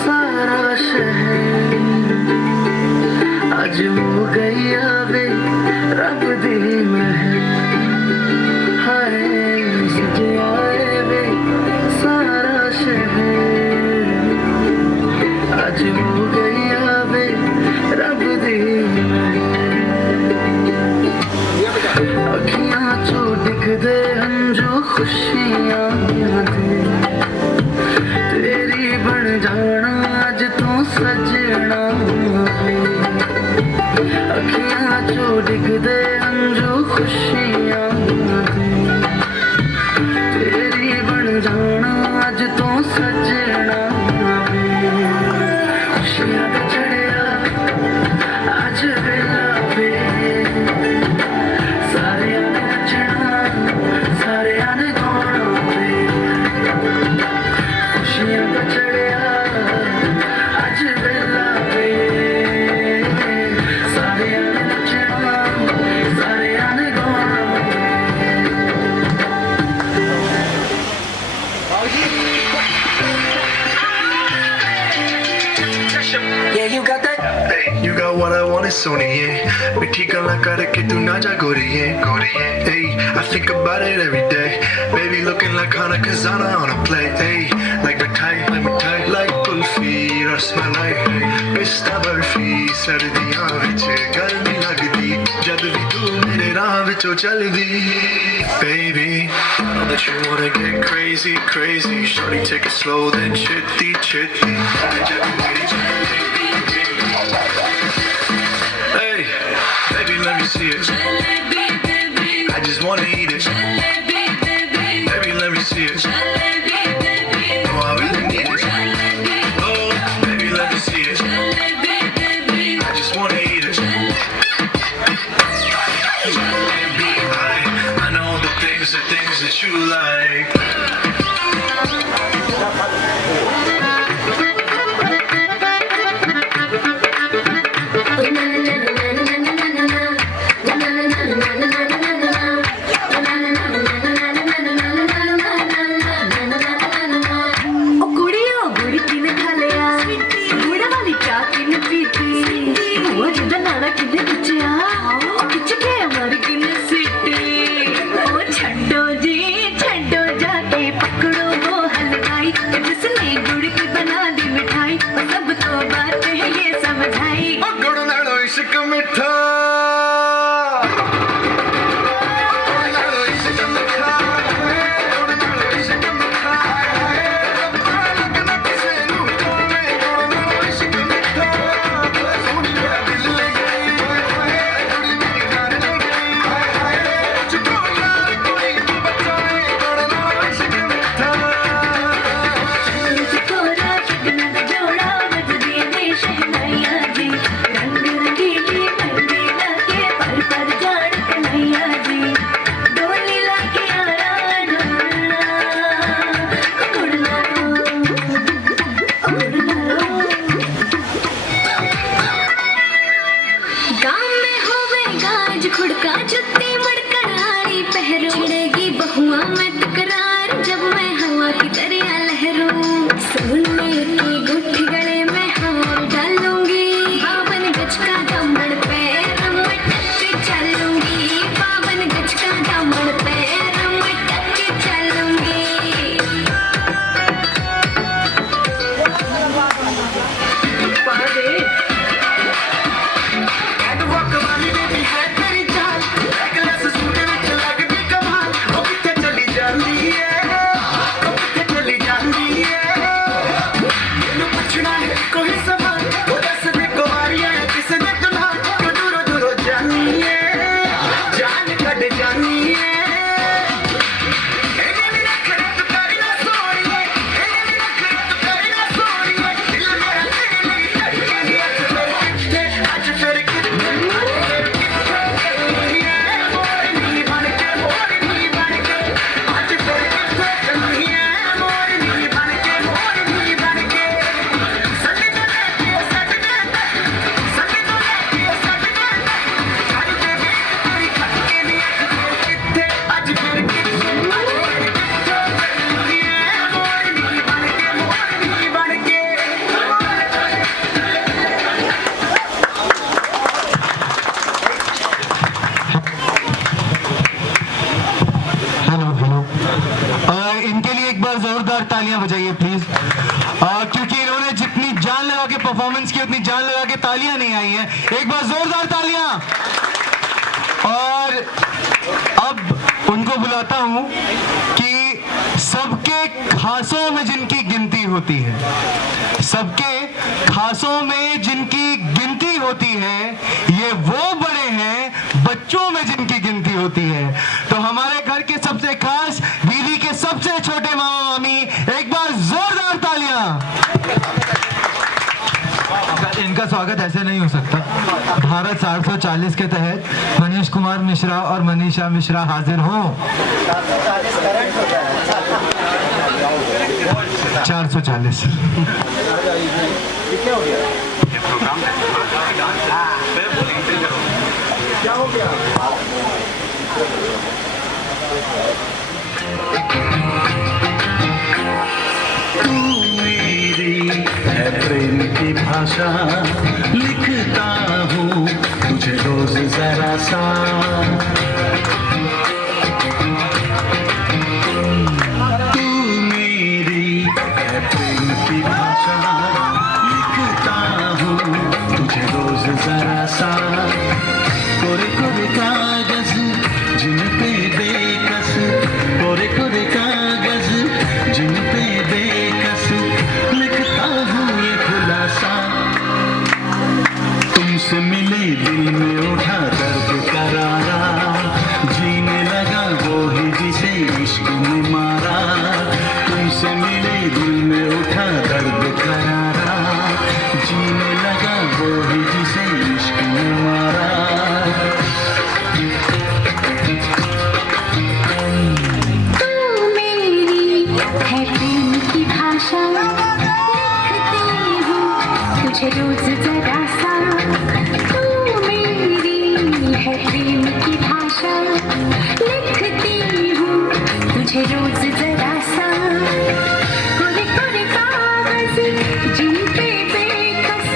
सारा शहर आज हो गई आवे रब दी महल, हाय सजाए वे सारा शहर आज हो गई आवे रब दी महल। अखियां चो दिखदे हंजू खुशियां दे, तेरी बन जाना अज तू सजना, अखियां चो डिगदे अंजू खुशियां दे, तेरी बन जाना अज तू सजना। खुशियां दा चढ़िया अज वेला वे, सारियां ने नचना सारियां ने गाना वे, खुशियां दा चढ़िया अज वेला वे, सारियां ने नचना सारियां ने गाना वे। Yeah, you got that? Hey, you got what I want is सुनिए, मिठी गल्ला करके तू ना जा गोरिए, hey, I think about it every day, baby looking like Hana Kazana on a plate, hey, like the type, let me type, like kulfi rasmalai, पिस्ता बर्फी सर्दियां विच गर्मी लगदी, जद भी तू मेरे राह विचों चलदी, baby, I know that you wanna get crazy, crazy, shorty take it slow then chitty, chitty, hey, baby let me see it, I just wanna eat it, baby let me see it, oh I really need it, oh baby let me see it, I just wanna eat it, I know the things that you like. लगा के परफॉर्मेंस की, उतनी जान लगा के तालियां नहीं आई हैं। एक बार जोरदार तालियां। और अब उनको बुलाता हूं कि सबके खासों में जिनकी गिनती होती है, सबके खासों में जिनकी गिनती होती है, ये वो बड़े हैं बच्चों में जिनकी गिनती होती है। तो हमारे घर के सबसे खास दीदी के सबसे छोटे मामा मामी, एक बार जोरदार तालियां। इनका स्वागत ऐसे नहीं हो सकता। भारत 440 के तहत मनीष कुमार मिश्रा और मनीषा मिश्रा हाजिर हो। 440। क्या हो गया? तू मेरी है प्रेम की भाषा, लिखता हूँ तुझे रोज जरा सा। तू मेरी है प्रेम की भाषा, लिखता हूँ तुझे रोज जरा सा। कोरे कोरे कागज जिन पे बेकस, कोरे कोरे कागज जिन पे बेकस, लिखता हूँ ये खुलासा। तुमसे मिले दिल में उठा दर्द करारा, जीने लगा वो ही जिसे इश्क ने मारा। तुमसे मिले दिल में उठा दर्द करारा, जीने लगा वो ही जिसे इश्क ने मारा। रोज जरा सा, तू मेरी है प्रेम की भाषा, लिखती हूँ तुझे रोज जरा सा। कोरे कोरे कागज जिन पे बेकस,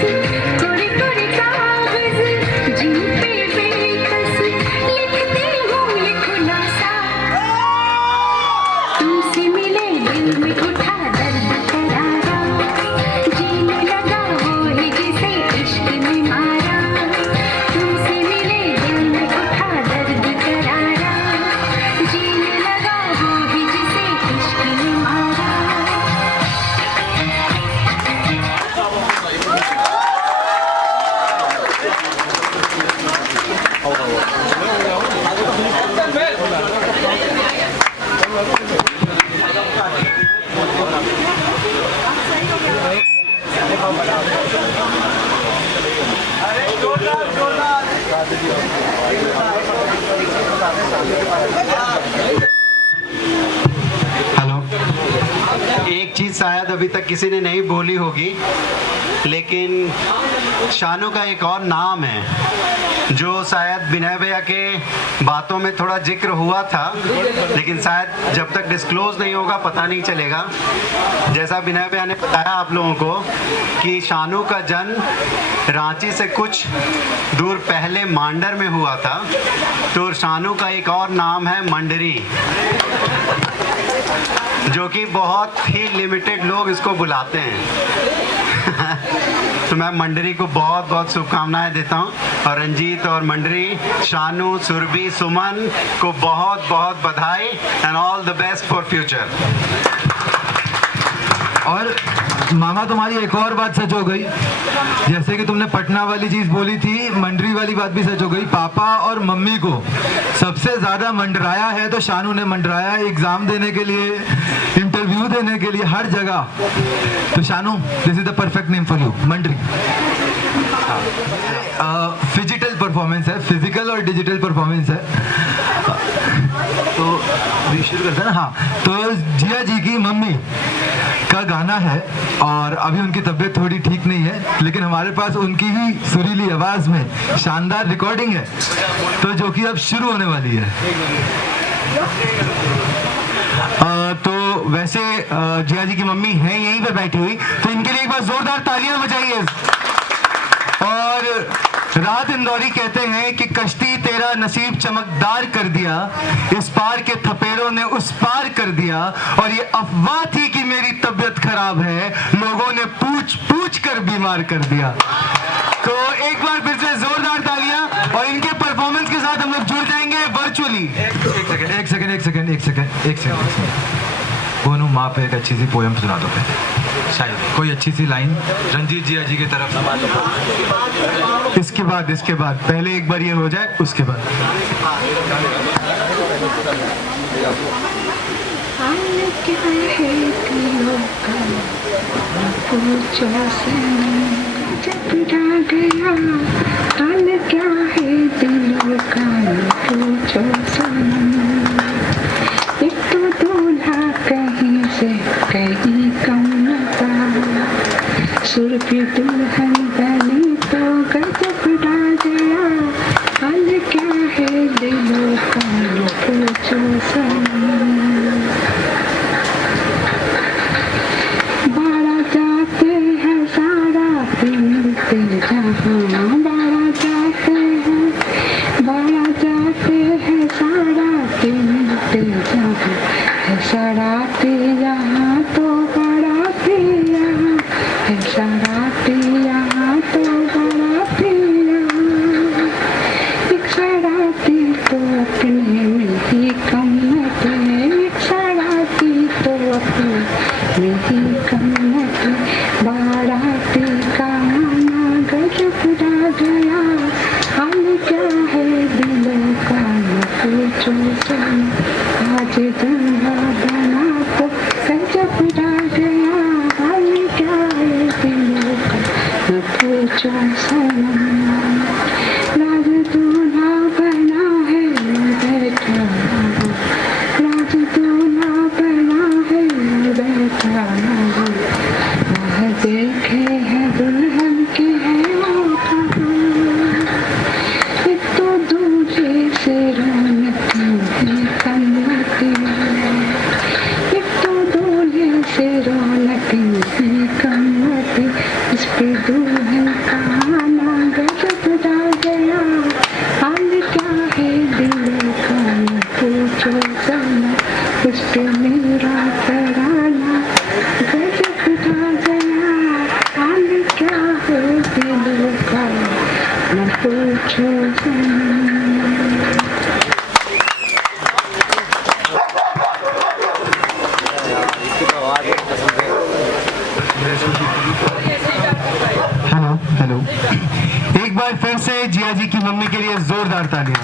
कोरे कोरे कागज जिन पे बेकस, लिखती हूँ ये खुलासा। तुमसे मिले दिल में उठा दर्द करारा, जीने लगा इश्क ने मारा। तुमसे मिले दिल में उठा दर्द करारा, जीने लगा वो ही जिसे इश्क ने मारा। हेलो, एक चीज शायद अभी तक किसी ने नहीं बोली होगी, लेकिन शानू का एक और नाम है जो शायद विनय भैया के बातों में थोड़ा जिक्र हुआ था, लेकिन शायद जब तक डिस्क्लोज नहीं होगा पता नहीं चलेगा। जैसा विनय भैया ने बताया आप लोगों को कि शानू का जन्म रांची से कुछ दूर पहले मांडर में हुआ था, तो शानू का एक और नाम है मंडरी, जो कि बहुत ही लिमिटेड लोग इसको बुलाते हैं। तो मैं मंडरी को बहुत बहुत शुभकामनाएं देता हूं, और रंजीत और मंडरी, शानू, सुरभि, सुमन को बहुत बहुत बधाई and all the best for future. और मामा तुम्हारी एक और बात सच हो गई, जैसे कि तुमने पटना वाली चीज बोली थी, मंडरी वाली बात भी सच हो गई। पापा और मम्मी को सबसे ज्यादा मंडराया है तो शानू ने मंडराया है, एग्जाम देने के लिए, इंटरव्यू देने के लिए, हर जगह। तो Shanu, this is the perfect name for you, मंडरी। फिजिकल परफॉर्मेंस है, फिजिकल और डिजिटल परफॉर्मेंस है। तो शुरू करते हैं ना। हाँ, तो जिया जी की मम्मी का गाना है, और अभी उनकी तबीयत थोड़ी ठीक नहीं है, लेकिन हमारे पास उनकी ही सुरीली आवाज में शानदार रिकॉर्डिंग है, तो जो कि अब शुरू होने वाली है। तो वैसे जिया जी की मम्मी है यहीं पे बैठी हुई, तो इनके लिए एक बार जोरदार तालियां बजाइए। और राहत इंदौरी कहते हैं कि कश्ती तेरा नसीब चमकदार कर दिया, इस पार के थपेड़ों ने उस पार कर दिया, और ये अफवाह थी कि मेरी तबीयत खराब है, लोगों ने पूछ पूछ कर बीमार कर दिया। तो एक बार फिर से जोरदार तालियां, और इनके परफॉर्मेंस के साथ हम लोग जुड़ जाएंगे वर्चुअली। एक सेकंड बोनू माँ पे एक अच्छी सी पोएम सुना दो, शायद कोई अच्छी सी लाइन रंजीत जी की तरफ। इसके बाद पहले एक बार ये हो जाए, उसके बाद क्या है दिलों का पूछो सनम, एक तो दूल्हा कहीं से कहीं कम न था, सुर पे दुल्हन बनी तो गजब ढा गया, हाल क्या है दिलों का पूछो सनम। बाड़ा जाते हैं सारा मिलते जहाँ, बाड़ा जाते हैं सारा मिलते जहाँ, है सराते यहाँ तो बड़ाते यहाँ, है सराते यहाँ तो बड़ाते यहाँ, एक सराती तो अपने में ही कम्मत है, एक सराती तो अपने में ही कम्मत है, बाराती का आना गजब ढा गया, हाल क्या है दिलों का न पूछो सनम, आज दूल्हा बना तो गजब ढा गया, हाल क्या है दिलों का न पूछो सनम, राज दूल्हा बना है बैठा, राज दूल्हा बना है बैठा, वह देखे है दुल्हन के है वो कहाँ, एक तो दूल्हे से रौनक ही कम होती है, एक तो दूल्हे से रौनक ही कम होती, इस पे दुल्हन का आना गजब ढा गया, हाल क्या है दिलों का न पूछो सनम, इस पे मेरा तराना गजब ढा गया, हाल क्या है दिलों का न पूछो सनम। हेलो, एक बार फिर से जिया जी की मम्मी के लिए जोरदार तालियां।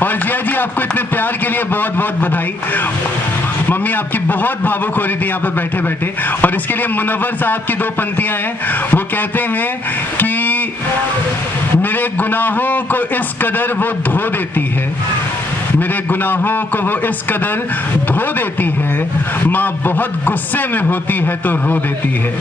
और जिया जी, आपको इतने प्यार के लिए बहुत बहुत बधाई। मम्मी आपकी बहुत भावुक हो रही थी यहाँ पे बैठे बैठे, और इसके लिए मुनव्वर साहब की 2 पंक्तियां हैं। वो कहते हैं कि मेरे गुनाहों को इस कदर वो धो देती है, मेरे गुनाहों को वो इस कदर धो देती है, माँ बहुत गुस्से में होती है तो रो देती है।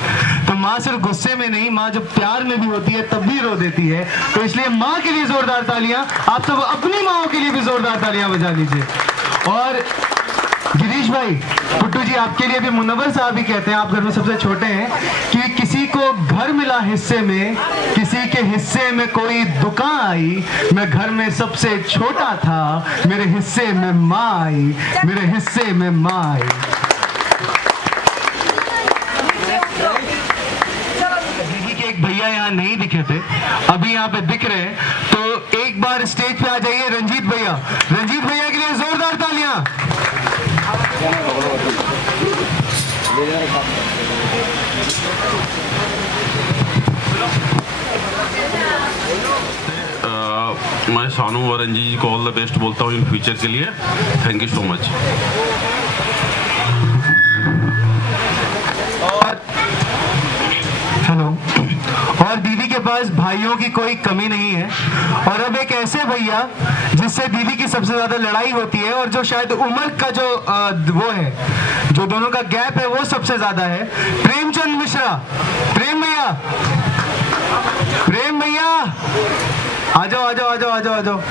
तो माँ सिर्फ गुस्से में नहीं, माँ जब प्यार में भी होती है तब भी रो देती है। तो इसलिए माँ के लिए जोरदार तालियां, आप सब अपनी माँओं के लिए भी जोरदार तालियां बजा लीजिए। और गिरीश भाई, पुट्टू जी, आपके लिए भी मुनव्वर साहब भी कहते हैं, आप घर में सबसे छोटे हैं, कि किसी को घर मिला हिस्से में, किसी के हिस्से में कोई दुकान आई, मैं घर में सबसे छोटा था, मेरे हिस्से में माँ आई, मेरे हिस्से में माँ आई। दीदी के एक भैया यहाँ नहीं दिखे थे, अभी यहाँ पे दिख रहे हैं, तो एक बार स्टेज पे आ जाइए रंजीत भैया। रंजीत भैया के लिए जोरदार तालियां। मैं सानू और रंजीत जी को ऑल द बेस्ट बोलता हूँ इन फ्यूचर के लिए। Thank you so much. Hello. और दीदी के पास भाइयों की कोई कमी नहीं है, और अब एक ऐसे भैया जिससे दीदी की सबसे ज्यादा लड़ाई होती है, और जो शायद उम्र का जो वो है, जो दोनों का गैप है, वो सबसे ज्यादा है। प्रेमचंद मिश्रा, प्रेम भैया, प्रेम भैया, आ जाओ आ जाओ आ जाओ आ जाओ आ जाओ।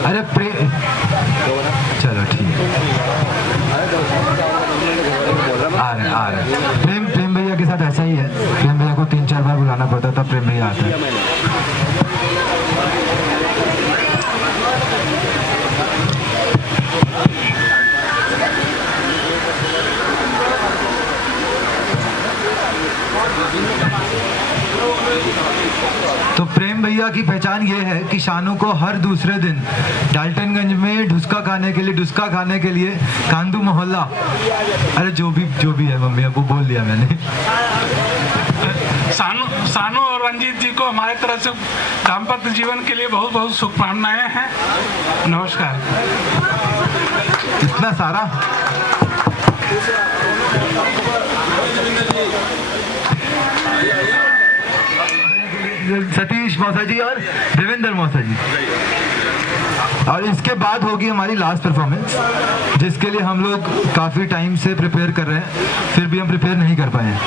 अरे चलो ठीक है, आ रहे प्रेम है, प्रेम भैया को 3-4 बार बुलाना पड़ता था, प्रेम भैया आता है। तो प्रेम भैया की पहचान ये है कि शानू को हर दूसरे दिन डाल्टनगंज में डुस्का खाने के लिए कांदू मोहल्ला, अरे जो भी है मम्मी वो बोल दिया मैंने। सानू और रंजीत जी को हमारे तरफ से दाम्पत्य जीवन के लिए बहुत बहुत शुभकामनाएं हैं। नमस्कार। इतना सारा सतीश मौसा जी और देवेंद्र मौसा जी। और इसके बाद होगी हमारी लास्ट परफॉर्मेंस, जिसके लिए हम लोग काफ़ी टाइम से प्रिपेयर कर रहे हैं, फिर भी हम प्रिपेयर नहीं कर पाए हैं।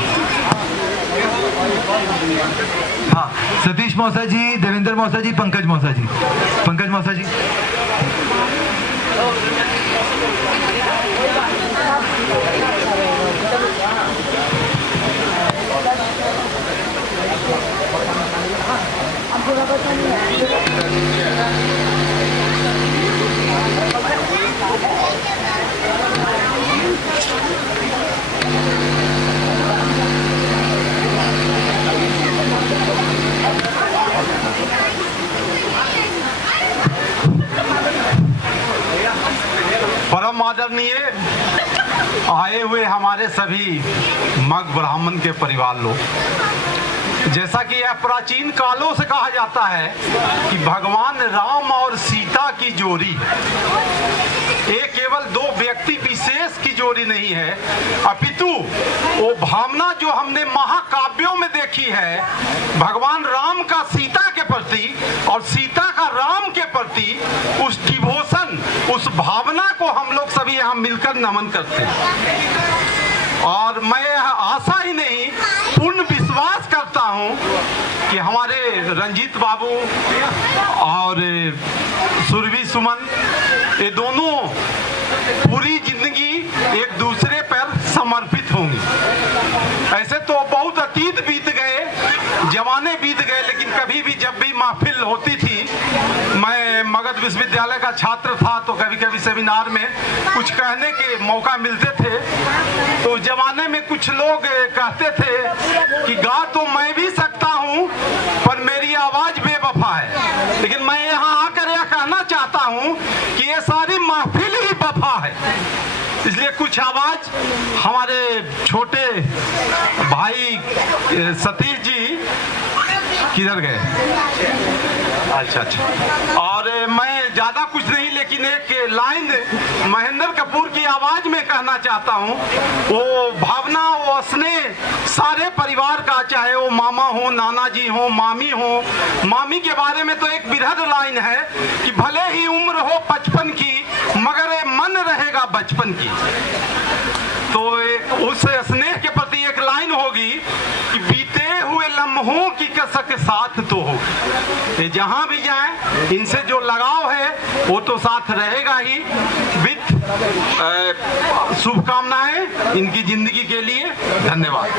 हाँ, सतीश मौसा जी, देवेंद्र मौसा जी, पंकज मौसा जी। पंकज मौसा जी। परम आदरणीय आए हुए हमारे सभी मग ब्राह्मण के परिवार लोग, जैसा कि यह प्राचीन कालों से कहा जाता है कि भगवान राम और सीता की जोड़ी ये केवल दो व्यक्ति विशेष की जोड़ी नहीं है, अपितु वो भावना जो हमने महाकाव्यों में देखी है, भगवान राम का सीता के प्रति और सीता का राम के प्रति उस डिवोशन, उस भावना को हम लोग सभी यहाँ मिलकर नमन करते हैं। और मैं यह आशा ही नहीं पूर्ण विश्वास करता हूँ कि हमारे रंजीत बाबू और सुरभि सुमन ये दोनों पूरी जिंदगी एक दूसरे पर समर्पित होंगी। ऐसे तो बहुत अतीत बीत गए, जमाने बीत गए, लेकिन कभी भी जब भी महफिल होती थी, मैं मगध विश्वविद्यालय का छात्र था, तो कभी कभी सेमिनार में कुछ कहने के मौका मिलते थे, तो जमाने में कुछ लोग कहते थे कि गा तो मैं भी सकता हूँ पर मेरी आवाज बेवफा है। लेकिन मैं यहाँ आकर यह कहना चाहता हूँ कि ये सारी महफिल ही वफा है। इसलिए कुछ आवाज हमारे छोटे भाई सतीश जी किधर गए? अच्छा। और मैं ज्यादा कुछ नहीं, लेकिन एक लाइन महेंद्र कपूर की आवाज में कहना चाहता हूँ। वो भावना, वो स्नेह सारे परिवार का, चाहे वो मामा हो, नाना जी हो, मामी हो। मामी के बारे में तो एक बिरहद लाइन है कि भले ही उम्र हो 55 की, मगर ये मन रहेगा बचपन की। तो उस स्नेह के प्रति एक लाइन होगी कि बीते हुए लम्हों की कसक साथ तो हो। ये जहां भी जाएं, इनसे जो लगाव है वो तो साथ रहेगा ही। विद शुभकामनाएं इनकी जिंदगी के लिए। धन्यवाद।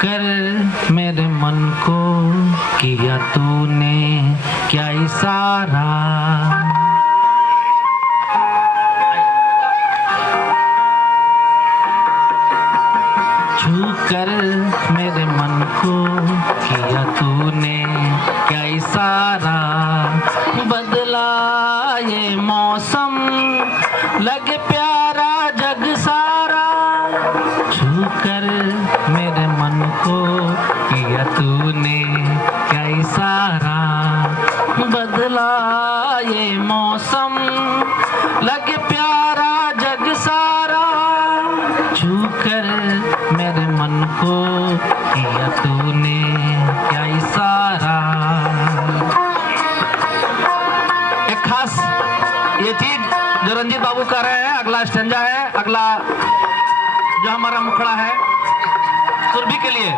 कर मेरे मन को किया तूने क्या इशारा, छू कर मेरे मन को किया तूने क्या इशारा, बदला ये मौसम लगे प्यारा जग सारा, छू कर मेरे मन को किया तूने क्या इशारा, बदला ये मौसम लगे प्यारा जग सारा, छू कर मेरे मन को किया तूने क्या इशारा। एक खास अगला स्टैंजा है, अगला जो हमारा मुखड़ा है सुरभि के लिए।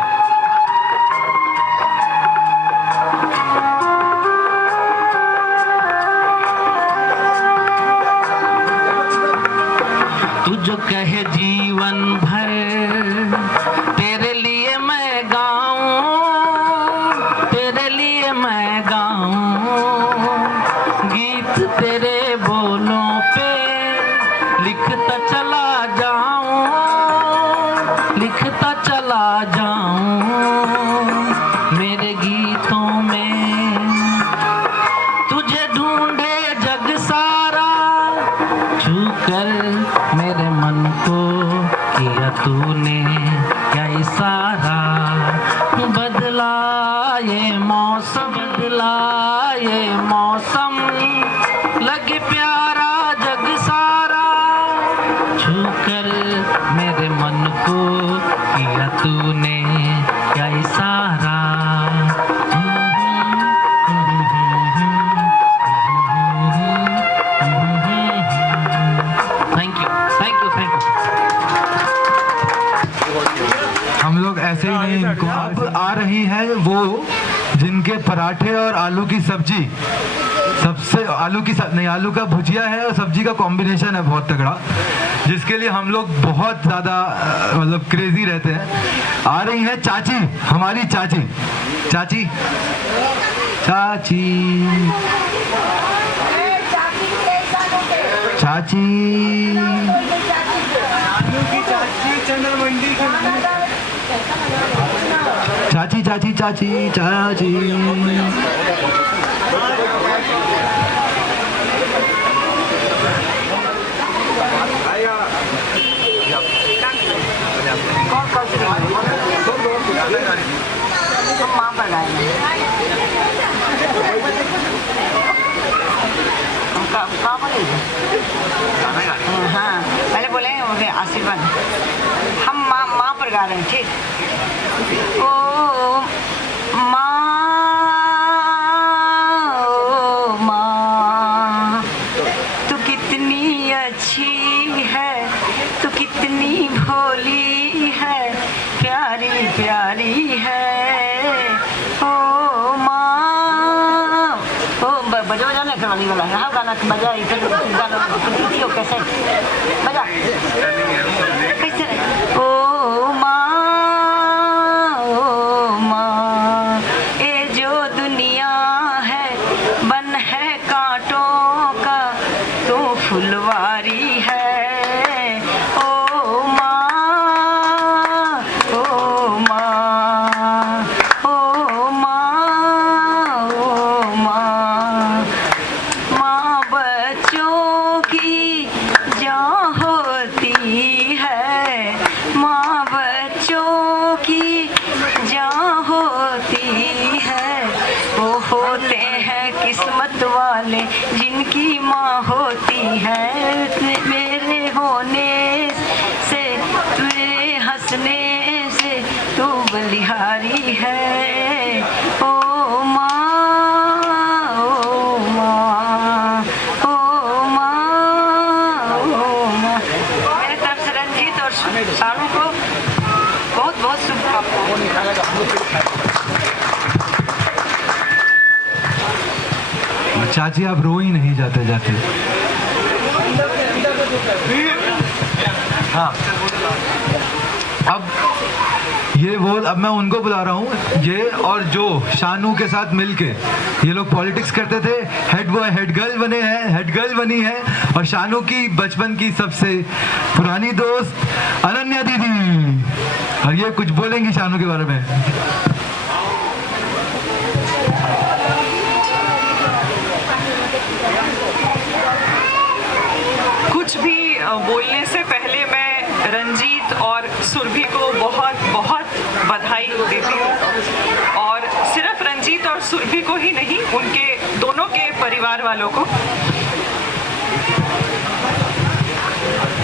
तू जो कहे जीवन भर तेरे लिए मैं गाऊं, तेरे लिए मैं गाऊं, गीत तेरे बोलों पे लिखता चला जाऊं, लिखता चला जाऊं मेरे गीतों में। तुझे ढूंढे जग सारा, छू कर मेरे मन को किया तूने क्या इशारा। बदला ये मौसम, बदला ये मौसम, लगे प्यारा जग सारा, छू कर मेरे मन को किया तूने क्या इशारा। Thank you, thank you, thank you. हम लोग ऐसे ही नहीं इनको। अब आ रही है वो जिनके पराठे और आलू की सब्जी सबसे, आलू का भुजिया है और सब्जी का कॉम्बिनेशन है बहुत तगड़ा, जिसके लिए हम लोग बहुत ज़्यादा मतलब क्रेजी रहते हैं। आ रही है चाची, हमारी चाची, चाची चाची चाची चाची चाची चाची चाची। हाँ, पहले बोले आशीर्वाद, हम माँ पर गा रहे हैं, ठीक। ओ माँ, तू कितनी अच्छी है, तू कितनी भोली है, प्यारी प्यारी है। ओ माँ, ओ बजा बजा नहीं करवाने वाला है। हाँ, गाना बजा, इधर गाना हो कैसे बजा कैसे। ओ माँ, ये जो दुनिया है बन है कांटों का, तू फुलवारी है। ओ माँ, ओ माँ, ओ माँ, ओ माँ, माँ बच्चों की जान होती है, माँ बच्चों की जान होती है। वो होते हैं किस्मत वाले जिनकी माँ होती है। मेरे होने से, तेरे हंसने से तू बलिहारी है। ओ माँ, ओ माँ, ओ माँ, ओ माँ। मेरे तरफ से रंजीत और शानू को बहुत बहुत शुभकामनाएं। चाची आप रो ही नहीं जाते जाते। हाँ, अब अब मैं उनको बुला रहा हूँ, ये और जो शानू के साथ मिलके ये लोग पॉलिटिक्स करते थे, हेड बॉय हेड गर्ल बने हैं, हेड गर्ल बनी है, और शानू की बचपन की सबसे पुरानी दोस्त अनन्या दीदी, और ये कुछ बोलेंगी शानू के बारे में। कुछ भी बोलने से पहले मैं रंजीत और सुरभि को बहुत बहुत बधाई देती हूँ, और सिर्फ रंजीत और सुरभि को ही नहीं, उनके दोनों के परिवार वालों को।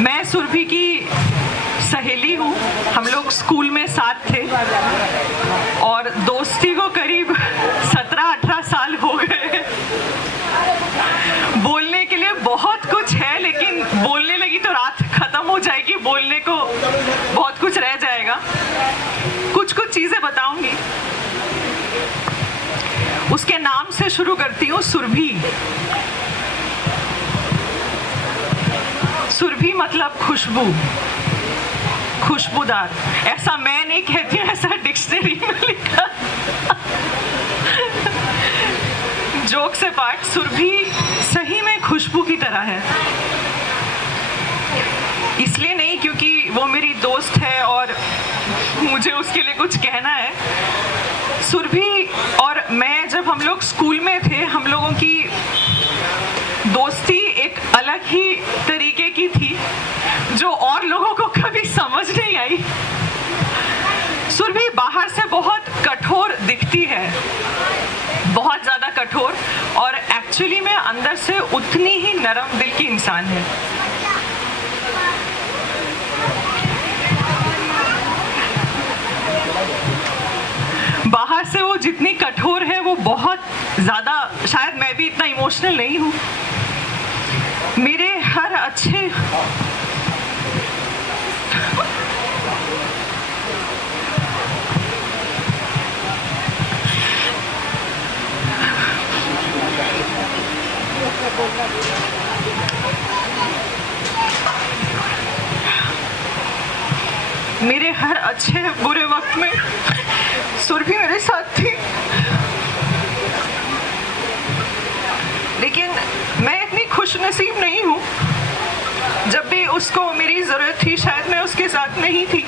मैं सुरभि की सहेली हूँ, हम लोग स्कूल में साथ थे और दोस्ती को करीब 17-18 साल हो गए। बोलने के लिए बहुत कुछ है, लेकिन बोलने लगी तो रात उसके नाम से शुरू करती हूँ, सुरभि। सुरभि मतलब खुशबू, खुशबूदार। ऐसा मैं नहीं कहती हूँ, ऐसा डिक्शनरी में लिखा। जोक से पार्ट, सुरभि सही में खुशबू की तरह है। इसलिए नहीं क्योंकि वो मेरी दोस्त है और मुझे उसके लिए कुछ कहना है। सुरभि और मैं जब हम लोग स्कूल में थे, हम लोगों की दोस्ती एक अलग ही तरीके की थी जो और लोगों को कभी समझ नहीं आई। सुरभि बाहर से बहुत कठोर दिखती है, बहुत ज़्यादा कठोर, और एक्चुअली में अंदर से उतनी ही नरम दिल की इंसान है। बाहर से वो जितनी कठोर है वो बहुत ज़्यादा, शायद मैं भी इतना इमोशनल नहीं हूँ। मेरे हर अच्छे मेरे हर अच्छे बुरे वक्त में सुरभि मेरे साथ थी। लेकिन मैं इतनी खुशनसीब नहीं हूँ। जब भी उसको मेरी ज़रूरत थी शायद मैं उसके साथ नहीं थी।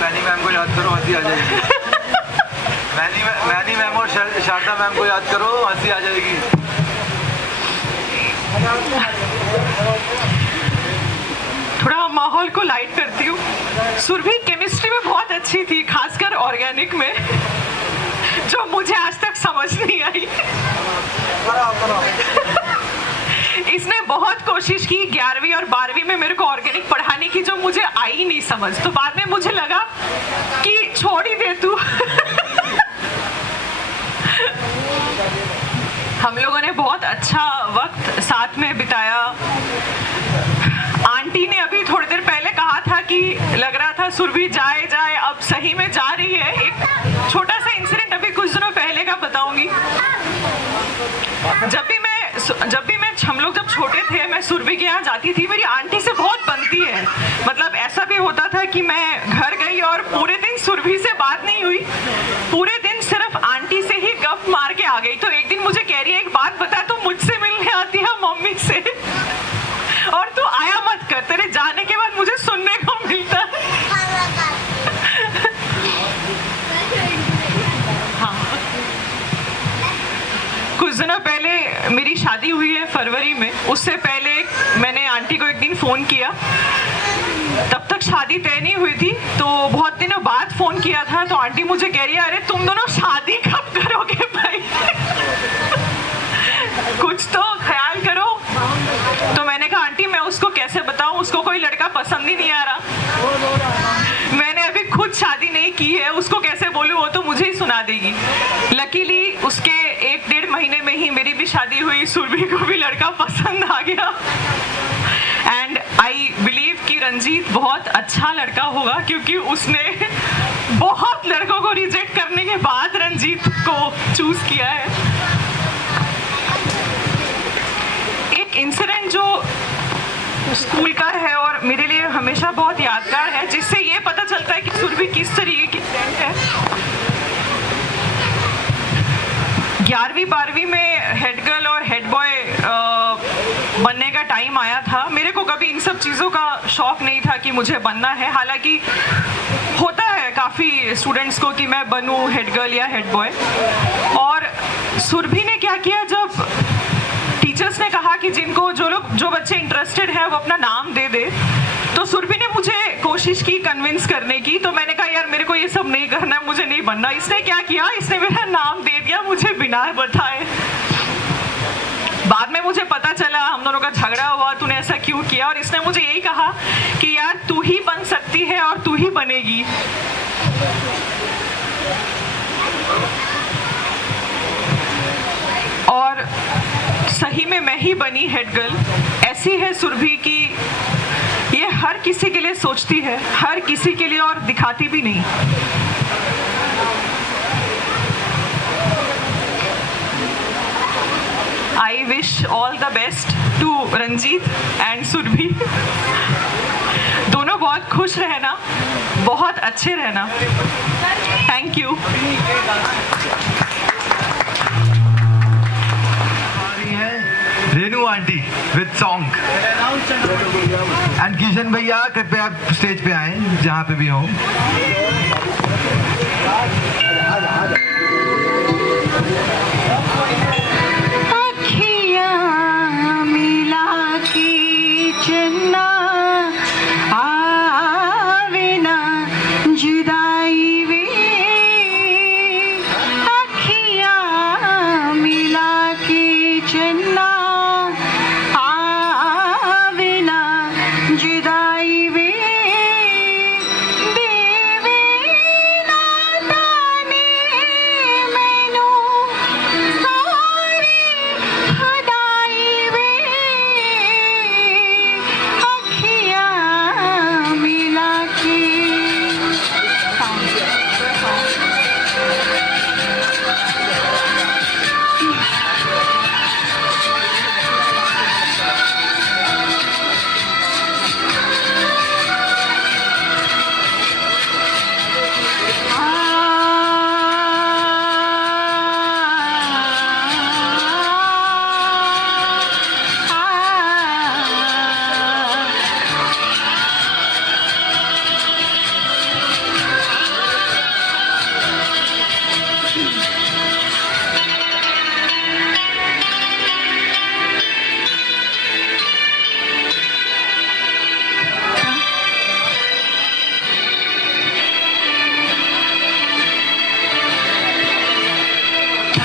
मैनी मैम को याद करो, हंसी आ जाएगी। मैनी मैम और शारदा मैम को याद करो, हंसी आ जाएगी। थोड़ा माहौल को लाइट करती हूँ। सुरभि केमिस्ट्री में बहुत अच्छी थी, खासकर ऑर्गेनिक में, जो मुझे आज तक समझ नहीं आई। इसने बहुत कोशिश की 11वीं और 12वीं में मेरे को ऑर्गेनिक पढ़ाने की, जो मुझे आई नहीं समझ। तो बाद में मुझे लगा कि छोड़ ही दे तू। हम लोगों ने बहुत अच्छा वक्त साथ में बिताया। आंटी ने अभी थोड़ी देर पहले कहा था कि लग रहा था सुरभि जाए जाए, अब सही में जा रही है। एक छोटा सा इंसिडेंट अभी कुछ दिनों पहले का बताऊंगी। जब भी हम लोग जब छोटे थे, मैं सुरभि के यहाँ जाती थी, मेरी आंटी से बहुत बनती है। मतलब ऐसा भी होता था कि मैं घर गई और पूरे दिन सुरभि से बात नहीं हुई, पूरे दिन सिर्फ आंटी से ही गप मार के आ गई। तो एक दिन मुझे कह रही है, एक बात बता, तू मुझसे मिलने आती है मम्मी से और तू आया मत कर, तेरे जाने के बाद मुझे सुनने को मिलता है। हाँ, कुछ दिनों पहले मेरी शादी हुई है फरवरी में। उससे पहले मैंने आंटी को एक दिन फ़ोन किया, तब तक शादी तय नहीं हुई थी। तो बहुत दिनों बाद फ़ोन किया था, तो आंटी मुझे कह रही है, अरे तुम दोनों शादी कब करोगे भाई? कुछ तो ख्याल करो। तो मैंने कहा, आंटी मैं उसको कैसे बताऊं, उसको कोई लड़का पसंद ही नहीं आ रहा। मैंने अभी खुद शादी नहीं की है, उसको कैसे बोलूं, वो तो मुझे ही सुना देगी। लकीली उसके 1-1.5 महीने में ही मेरी भी शादी हुई, सुरभि को भी लड़का पसंद आ गया। एंड आई बिलीव कि रंजीत बहुत अच्छा लड़का होगा, क्योंकि उसने बहुत लड़कों को रिजेक्ट करने के बाद रंजीत को चूज किया है। एक इंसिडेंट जो स्कूल का है और मेरे लिए हमेशा बहुत यादगार है, जिससे ये पता चलता है कि सुरभि किस तरीके की फ्रेंड है। 11वीं 12वीं में हेड गर्ल और हेड बॉय बनने का टाइम आया था। मेरे को कभी इन सब चीज़ों का शौक नहीं था कि मुझे बनना है। हालांकि होता है काफ़ी स्टूडेंट्स को कि मैं बनूं हेड गर्ल या हेड बॉय। और सुरभि ने क्या किया, जब टीचर्स ने कहा कि जो बच्चे इंटरेस्टेड हैं वो अपना नाम दे दे, तो सुरभि ने मुझे कोशिश की कन्विंस करने की। तो मैंने कहा, यार मेरे को ये सब नहीं करना, मुझे नहीं बनना। इसने क्या किया, इसने मेरा नाम दे दिया मुझे बिना बताए। बाद में मुझे पता चला, हम दोनों का झगड़ा हुआ, तूने ऐसा क्यों किया। और इसने मुझे यही कहा कि यार तू ही बन सकती है और तू ही बनेगी। और सही में मैं ही बनी हेड गर्ल। ऐसी है सुरभि की ये हर किसी के लिए सोचती है, हर किसी के लिए, और दिखाती भी नहीं। I wish all the best to Ranjit and Surbhi. दोनों बहुत खुश रहना, बहुत अच्छे रहना। Thank you. Renu aunty with song and Kishan भैया कृपया आप स्टेज पे आए जहाँ पे भी हो। अखियाँ मिला के चन्ना आवे ना जुदाई वे, अखियाँ मिला के चन्ना आवे ना जुदाई वे, देवे ना ताने मैनू सारी खुदाई वे, अखियाँ मिला के।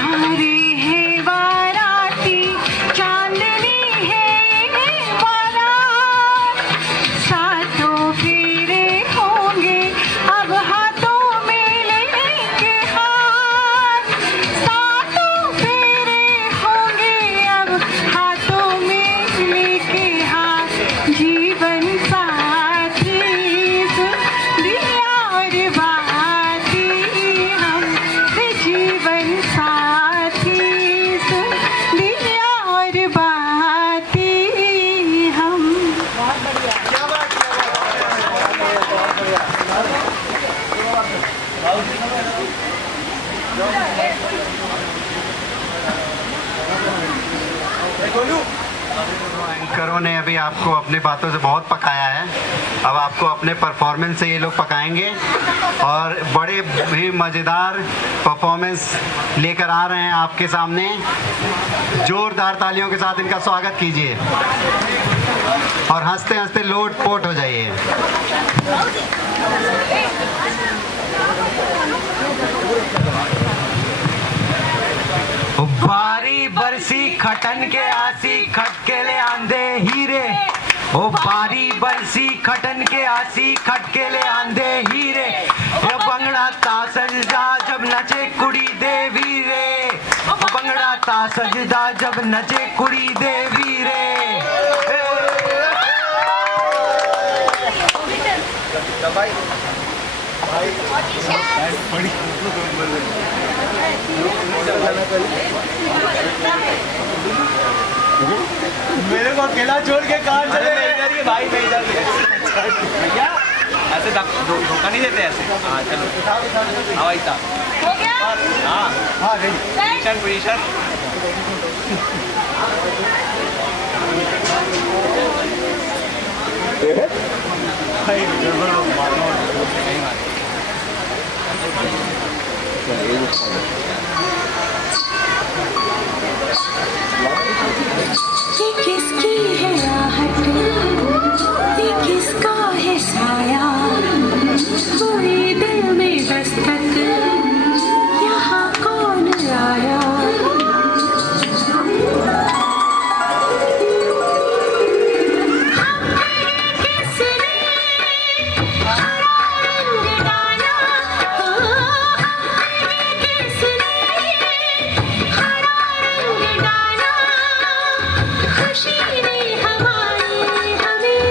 तारे है बाराती, चांदनी है बारात, सातों फेरे होंगे अब हाथों में लेके हाथ, सातों फेरे होंगे अब हाथों में लेके हाथ, जीवन साथी दुनिया और बाती हम, जीवन साथी दुनिया और बाती हम। एंकरों ने अभी आपको अपनी बातों से बहुत पकाया है, अब आपको अपने परफॉर्मेंस से ये लोग पकाएंगे और बड़े ही मज़ेदार परफॉर्मेंस लेकर आ रहे हैं आपके सामने। जोरदार तालियों के साथ इनका स्वागत कीजिए और हंसते हंसते लोट पोट हो जाइए। बारी बरसी खटन के आसी खटके ले आंदे हीरे, ओ बारी बरसी खटन के आसी खटके ले आंदे हीरे, ये बंगड़ा ता सजदा जब नचे कुड़ी दे वीरे, बंगड़ा ता सजदा जब नचे कुड़ी दे वीरे। मेरे को अकेला छोड़ के कहाँ चले? इधर ही भाई, मैं इधर भैया ऐसे धोखा नहीं देते ऐसे। हाँ चलो हवाई साहब हो गया। हाँ हाँ पोजीशन पोजीशन। ये किसकी है राहत, ये किसका है साया, हुई दिल में दस्तक, यहाँ कौन आया। खुशी ने हमारी हमें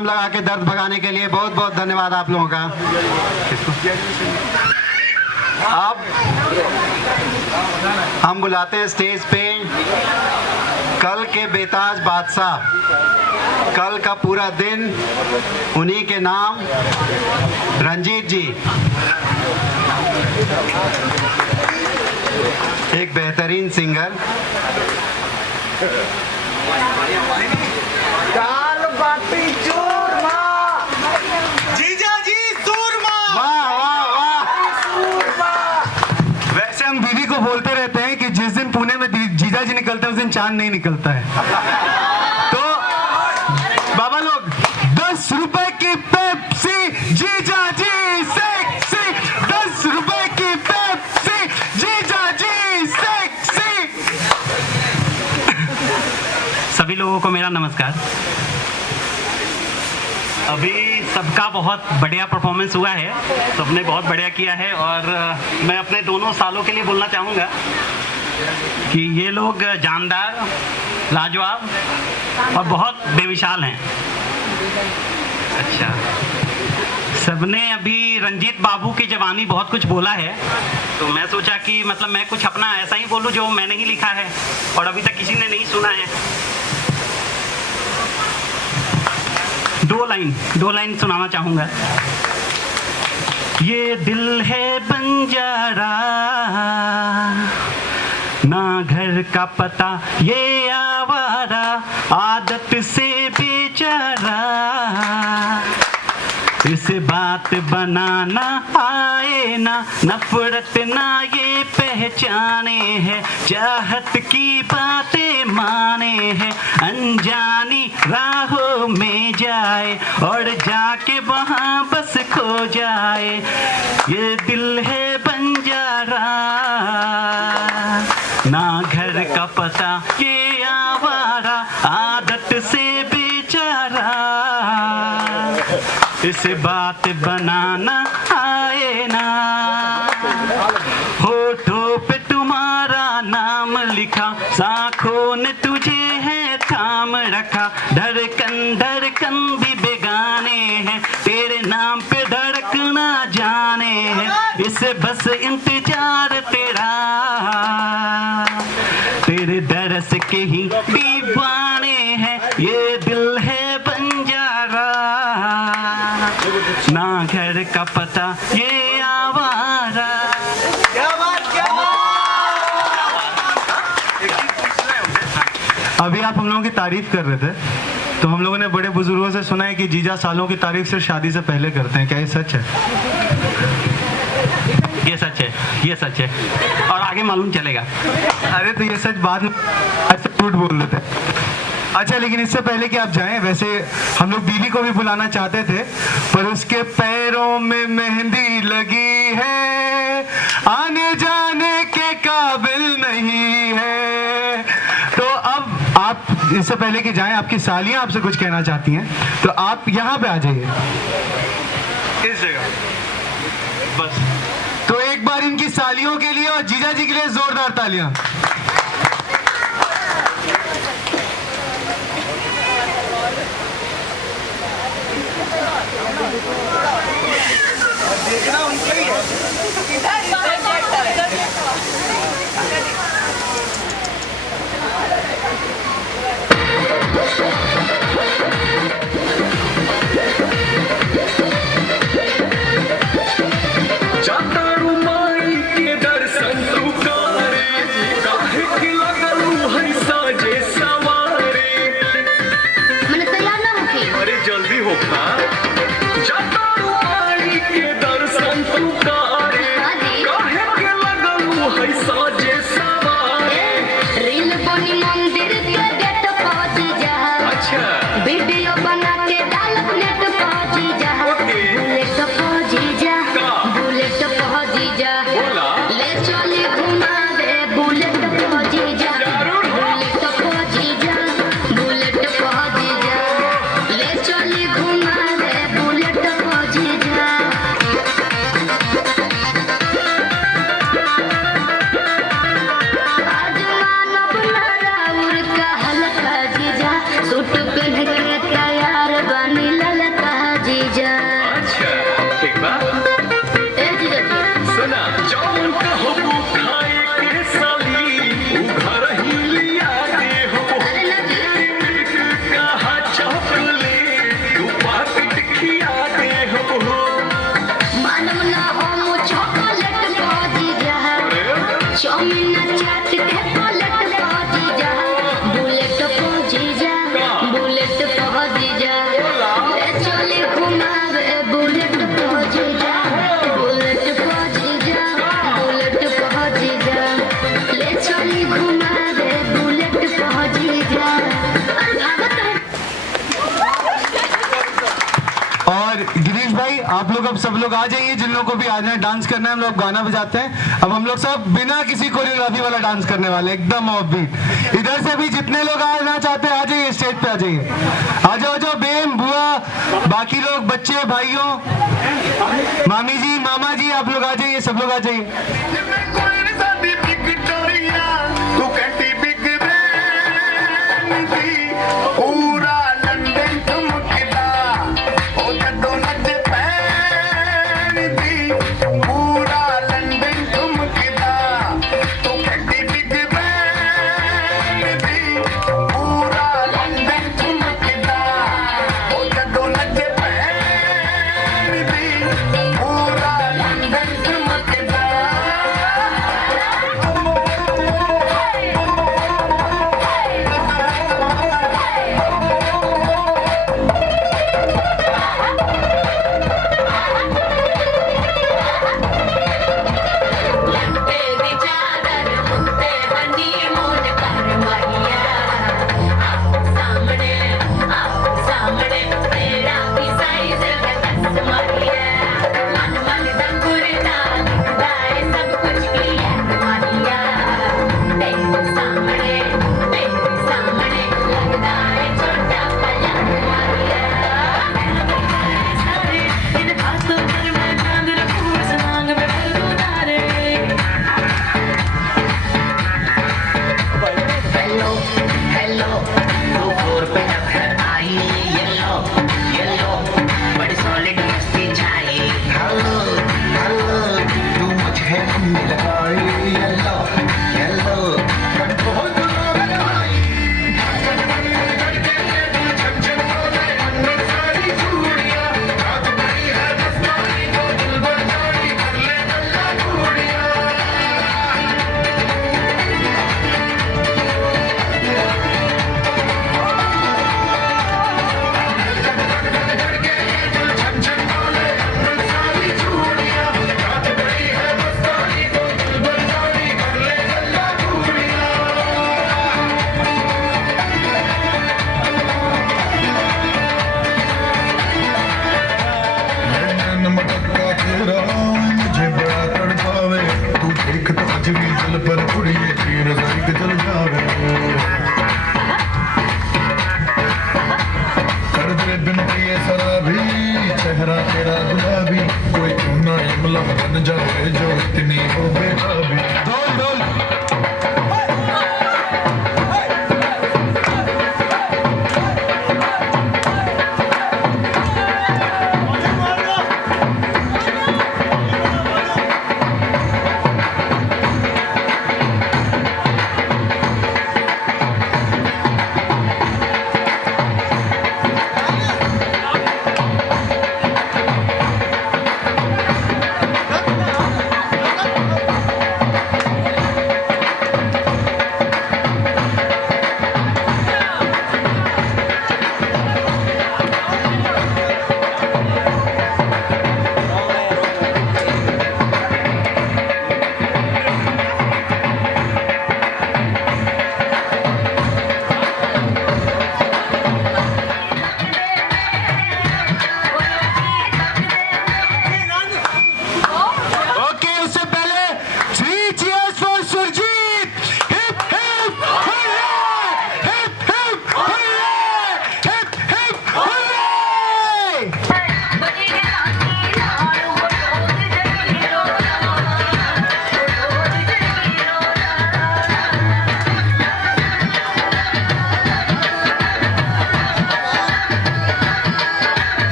नाम लगा के दर्द भगाने के लिए बहुत बहुत धन्यवाद आप लोगों का। अब हम बुलाते हैं स्टेज पे कल के बेताज बादशाह, कल का पूरा दिन उन्हीं के नाम, रंजीत जी। एक बेहतरीन सिंगर, दाल बाटी चूरमा, जीजा जी सूरमा। वाह वाह वाह। सूरमा। वैसे हम दीदी को बोलते रहते हैं कि जिस दिन पुणे में जीजा जी निकलते हैं उस दिन चांद नहीं निकलता है। तो बाबा लोग 10 रुपए की पेप्सी जीजा जी सेक्सी, 10 रुपए की पेप्सी जीजा जी सेक्सी। सभी लोगों को मेरा नमस्कार। अभी सबका बहुत बढ़िया परफॉर्मेंस हुआ है, सबने बहुत बढ़िया किया है और मैं अपने दोनों सालों के लिए बोलना चाहूँगा कि ये लोग जानदार, लाजवाब और बहुत बेमिसाल हैं। अच्छा, सबने अभी रंजीत बाबू की जवानी बहुत कुछ बोला है, तो मैं सोचा कि मतलब मैं कुछ अपना ऐसा ही बोलूं जो मैंने ही लिखा है और अभी तक किसी ने नहीं सुना है। दो लाइन सुनाना चाहूंगा। ये दिल है बंजारा, ना घर का पता, ये आवारा, आदत से बेचारा, इसे बात बनाना आए ना, नफरत ना ये पहचाने है, चाहत की बातें माने है, अनजानी राहों में जाए और जाके वहाँ बस खो जाए। ये दिल है बंजारा, ना घर का पता, ये आवारा, आदत से बेचारा, इसे बात बनाना आए ना। होठों पे तुम्हारा नाम लिखा, साखों ने तुझे है थाम रखा, धड़कन धड़कन भी बेगाने हैं, तेरे नाम पे धड़कना जाने है, इसे बस इंतजार तेरा, तेरे दरस के ही दीवाने हैं, ये दिल है बंजारा, ना घर का पता, ये आवारा। अभी आप हम लोगों की तारीफ कर रहे थे, तो हम लोगों ने बड़े बुजुर्गों से सुना है कि जीजा सालों की तारीफ सिर्फ शादी से पहले करते हैं। क्या ये सच है? ये सच है, ये सच है और आगे मालूम चलेगा। अरे तो ये सच बाद में ऐसे झूठ बोल देते हैं। अच्छा, लेकिन इससे पहले कि आप जाएं, वैसे हम लोग दीदी को भी बुलाना चाहते थे, पर उसके पैरों में मेहंदी लगी है, आने जाने के काबिल नहीं है। तो अब आप, इससे पहले कि जाएं, आपकी सालियां आपसे कुछ कहना चाहती हैं, तो आप यहाँ पे आ जाइए इस जगह बस। तो एक बार इनकी सालियों के लिए और जीजा जी के लिए जोरदार तालियां। देखना उनके ही जाता रुमाई के दर्शन तू करे, काहे की लगलू है साजे सवारे। मैंने तैयार ना होके। अरे जल्दी हो खा। जाता रुमाई के दर्शन तू करे, काहे की लगलू है चाट के बुलेट पहुंच जा, बुलेट पहुंच जा, बुलेट पहुंच जा, ले चले घुमावे बुलेट पहुंच जा, बुलेट पहुंच जा, बुलेट पहुंच जा, ले चले घुमावे बुलेट पहुंच जा। और गिरीश भाई आप लोग अब सब लोग आ जाइए, जिन लोगों को भी आज डांस करना है। हम लोग गाना बजाते हैं, अब हम लोग सब बिना किसी कोरियोग्राफी वाला डांस करने वाले, एकदम ऑफबीट। इधर से भी जितने लोग आना चाहते हैं आ जाइए, स्टेज पे आ जाइए, आ जाओ जाओ, बेन बुआ बाकी लोग, बच्चे भाइयों, मामी जी मामा जी, आप लोग आ जाइए, सब लोग आ जाइए।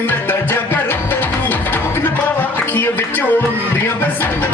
मैं तो जगर रोक न पावा अखियों विचों दियां बसंत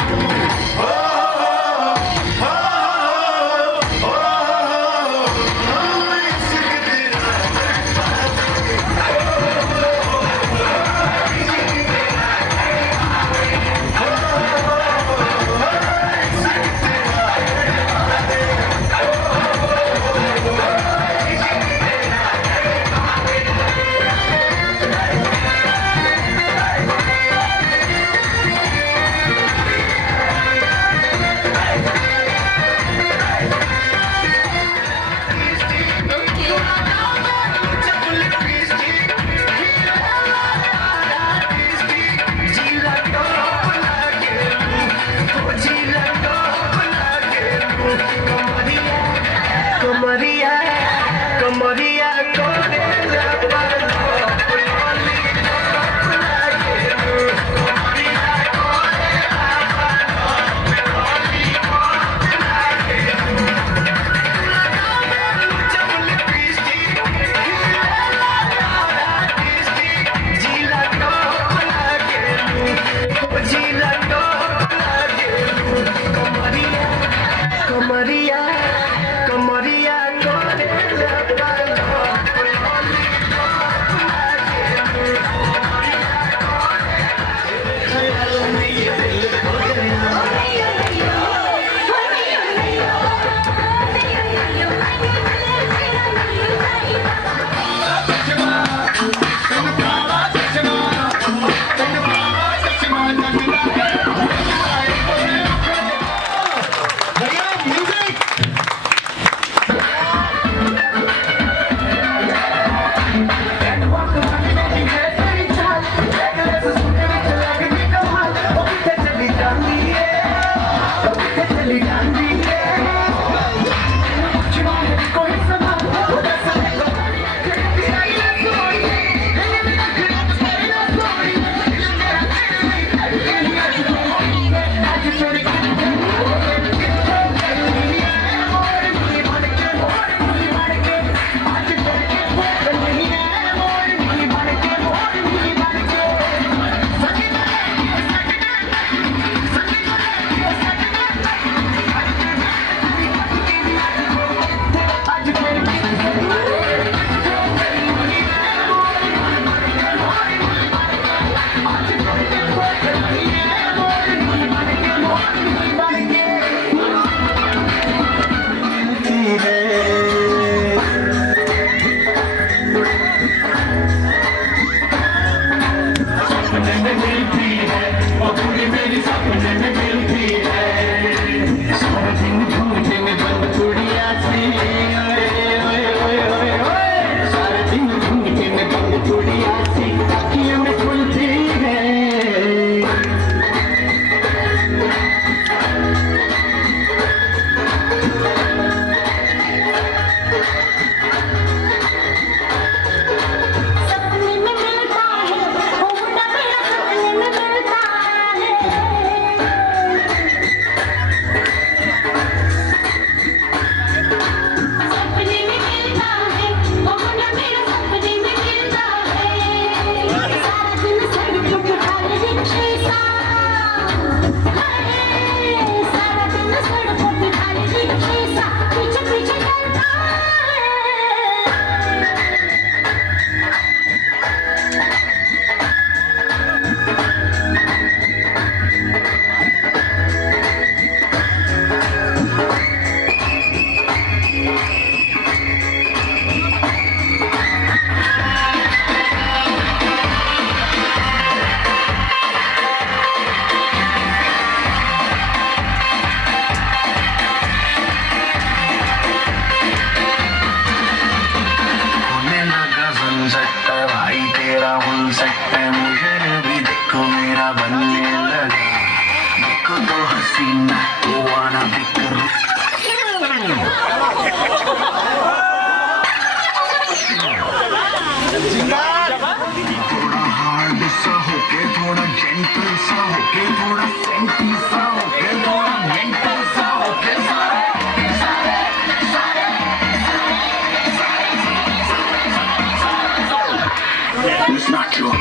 is natural.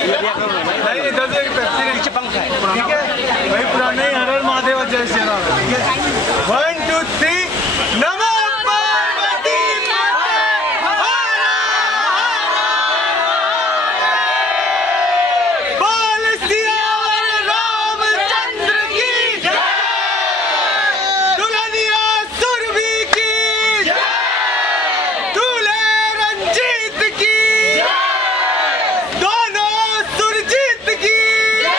नहीं इधर से पेप्सी नीचे पंखा है, ठीक है भाई, पुराने हर हर महादेव जय श्री राम, ठीक है 1 2 3 नमः पार्वती बोल सियावर रामचंद्र की जय, दुल्हनिया सुरभि की जय, दूल्हे रंजीत की जय, दोनों सुरजीत की जय।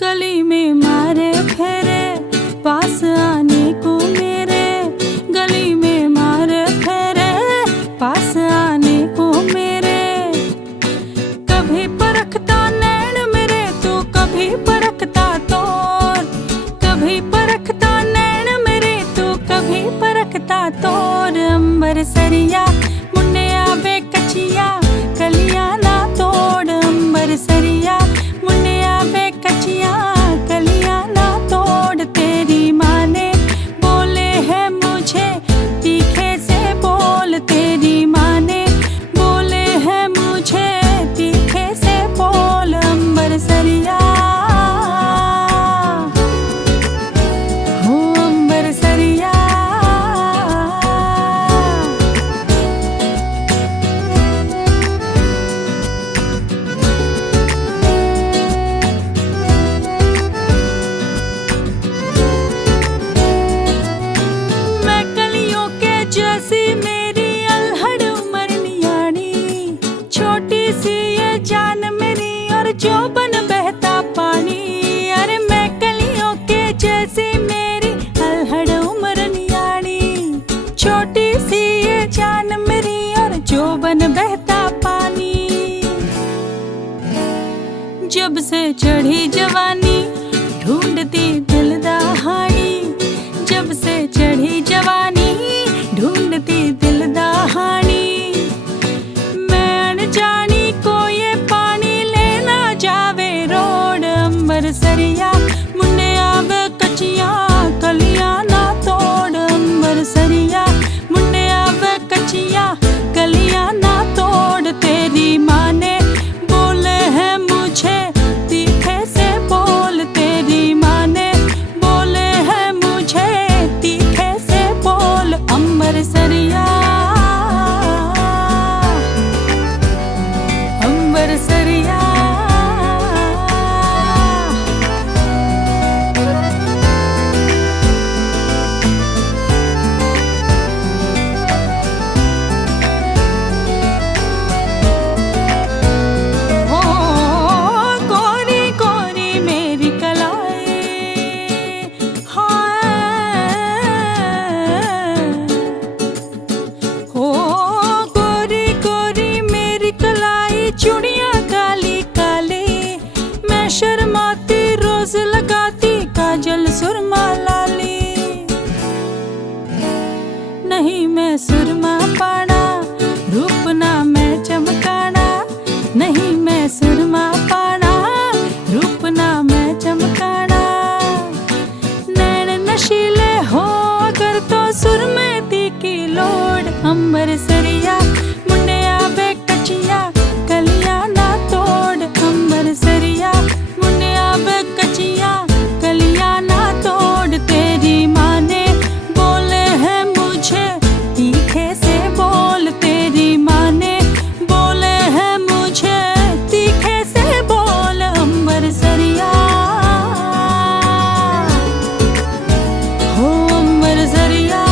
गली में मारे फेरे पास आने को मेरे, गली में मारे फेरे पास आने को मेरे, कभी परखता नैन मेरे तो कभी परखता तोर, कभी परखता नैन मेरे तो कभी परखता तोर, अंबर सरिया मुन्ने आवे कचिया कलिया ना तोड़, अंबर सरिया मुन्ने आवे कचिया कलिया ना तोड़, तेरी माँ ने बोले है मुझे तीखे से बोल, तेरी माँ ने बोले है मुझे तीखे से बोल, अंबर सरिया हो अंबर सरिया। मैं कलियों के जैसी मेरी अल्हड़ उमर नियाणी, छोटी सी ये जान मेरी और जोबन बहता पानी, अरे मैं कलियों के जैसी मेरी अल्हड़ उमर नियाणी, छोटी सी ये जान मेरी और जोबन बहता पानी, जब से चढ़ी जवानी ढूंढती दिल दहाड़ी, जब से चढ़ी जवानी ढूंढती दिल दहाड़ी, मैं अनजानी को ये पानी लेना जावे रोड, अंबर सरिया मुन्ने आवे कचिया कलिया ना तोड़, अंबर सरिया मुन्ने आवे कचिया कलिया ना तोड़, तेरी माँ ने बोले है मुझे तीखे से बोल, तेरी माँ ने बोले है मुझे तीखे से बोल, अंबर सरिया अंबर सरिया। हो गोरी गोरी मेरी कलाई हाय, हो गोरी गोरी मेरी कलाई चूड़ियां काली काली, मैं शर्माती रोज लगाती काजल सुरमा लाली, नहीं मैं सुरमा पाना रूप ना मैं चमकाना, नहीं मैं सुरमा पाना रूप ना मैं चमकाना, नैन नशीले हो अगर तो सुरमे की लोड, अंबर सरिया मुन्ने आवे कचिया कलिया ना तोड़, अंबर सरिया मुन्ने आवे कचिया कलिया ना तोड़, तेरी माँ ने बोले है मुझे तीखे से बोल, तेरी माँ ने बोले है मुझे तीखे से बोल, अंबर सरिया हो अंबर सरिया।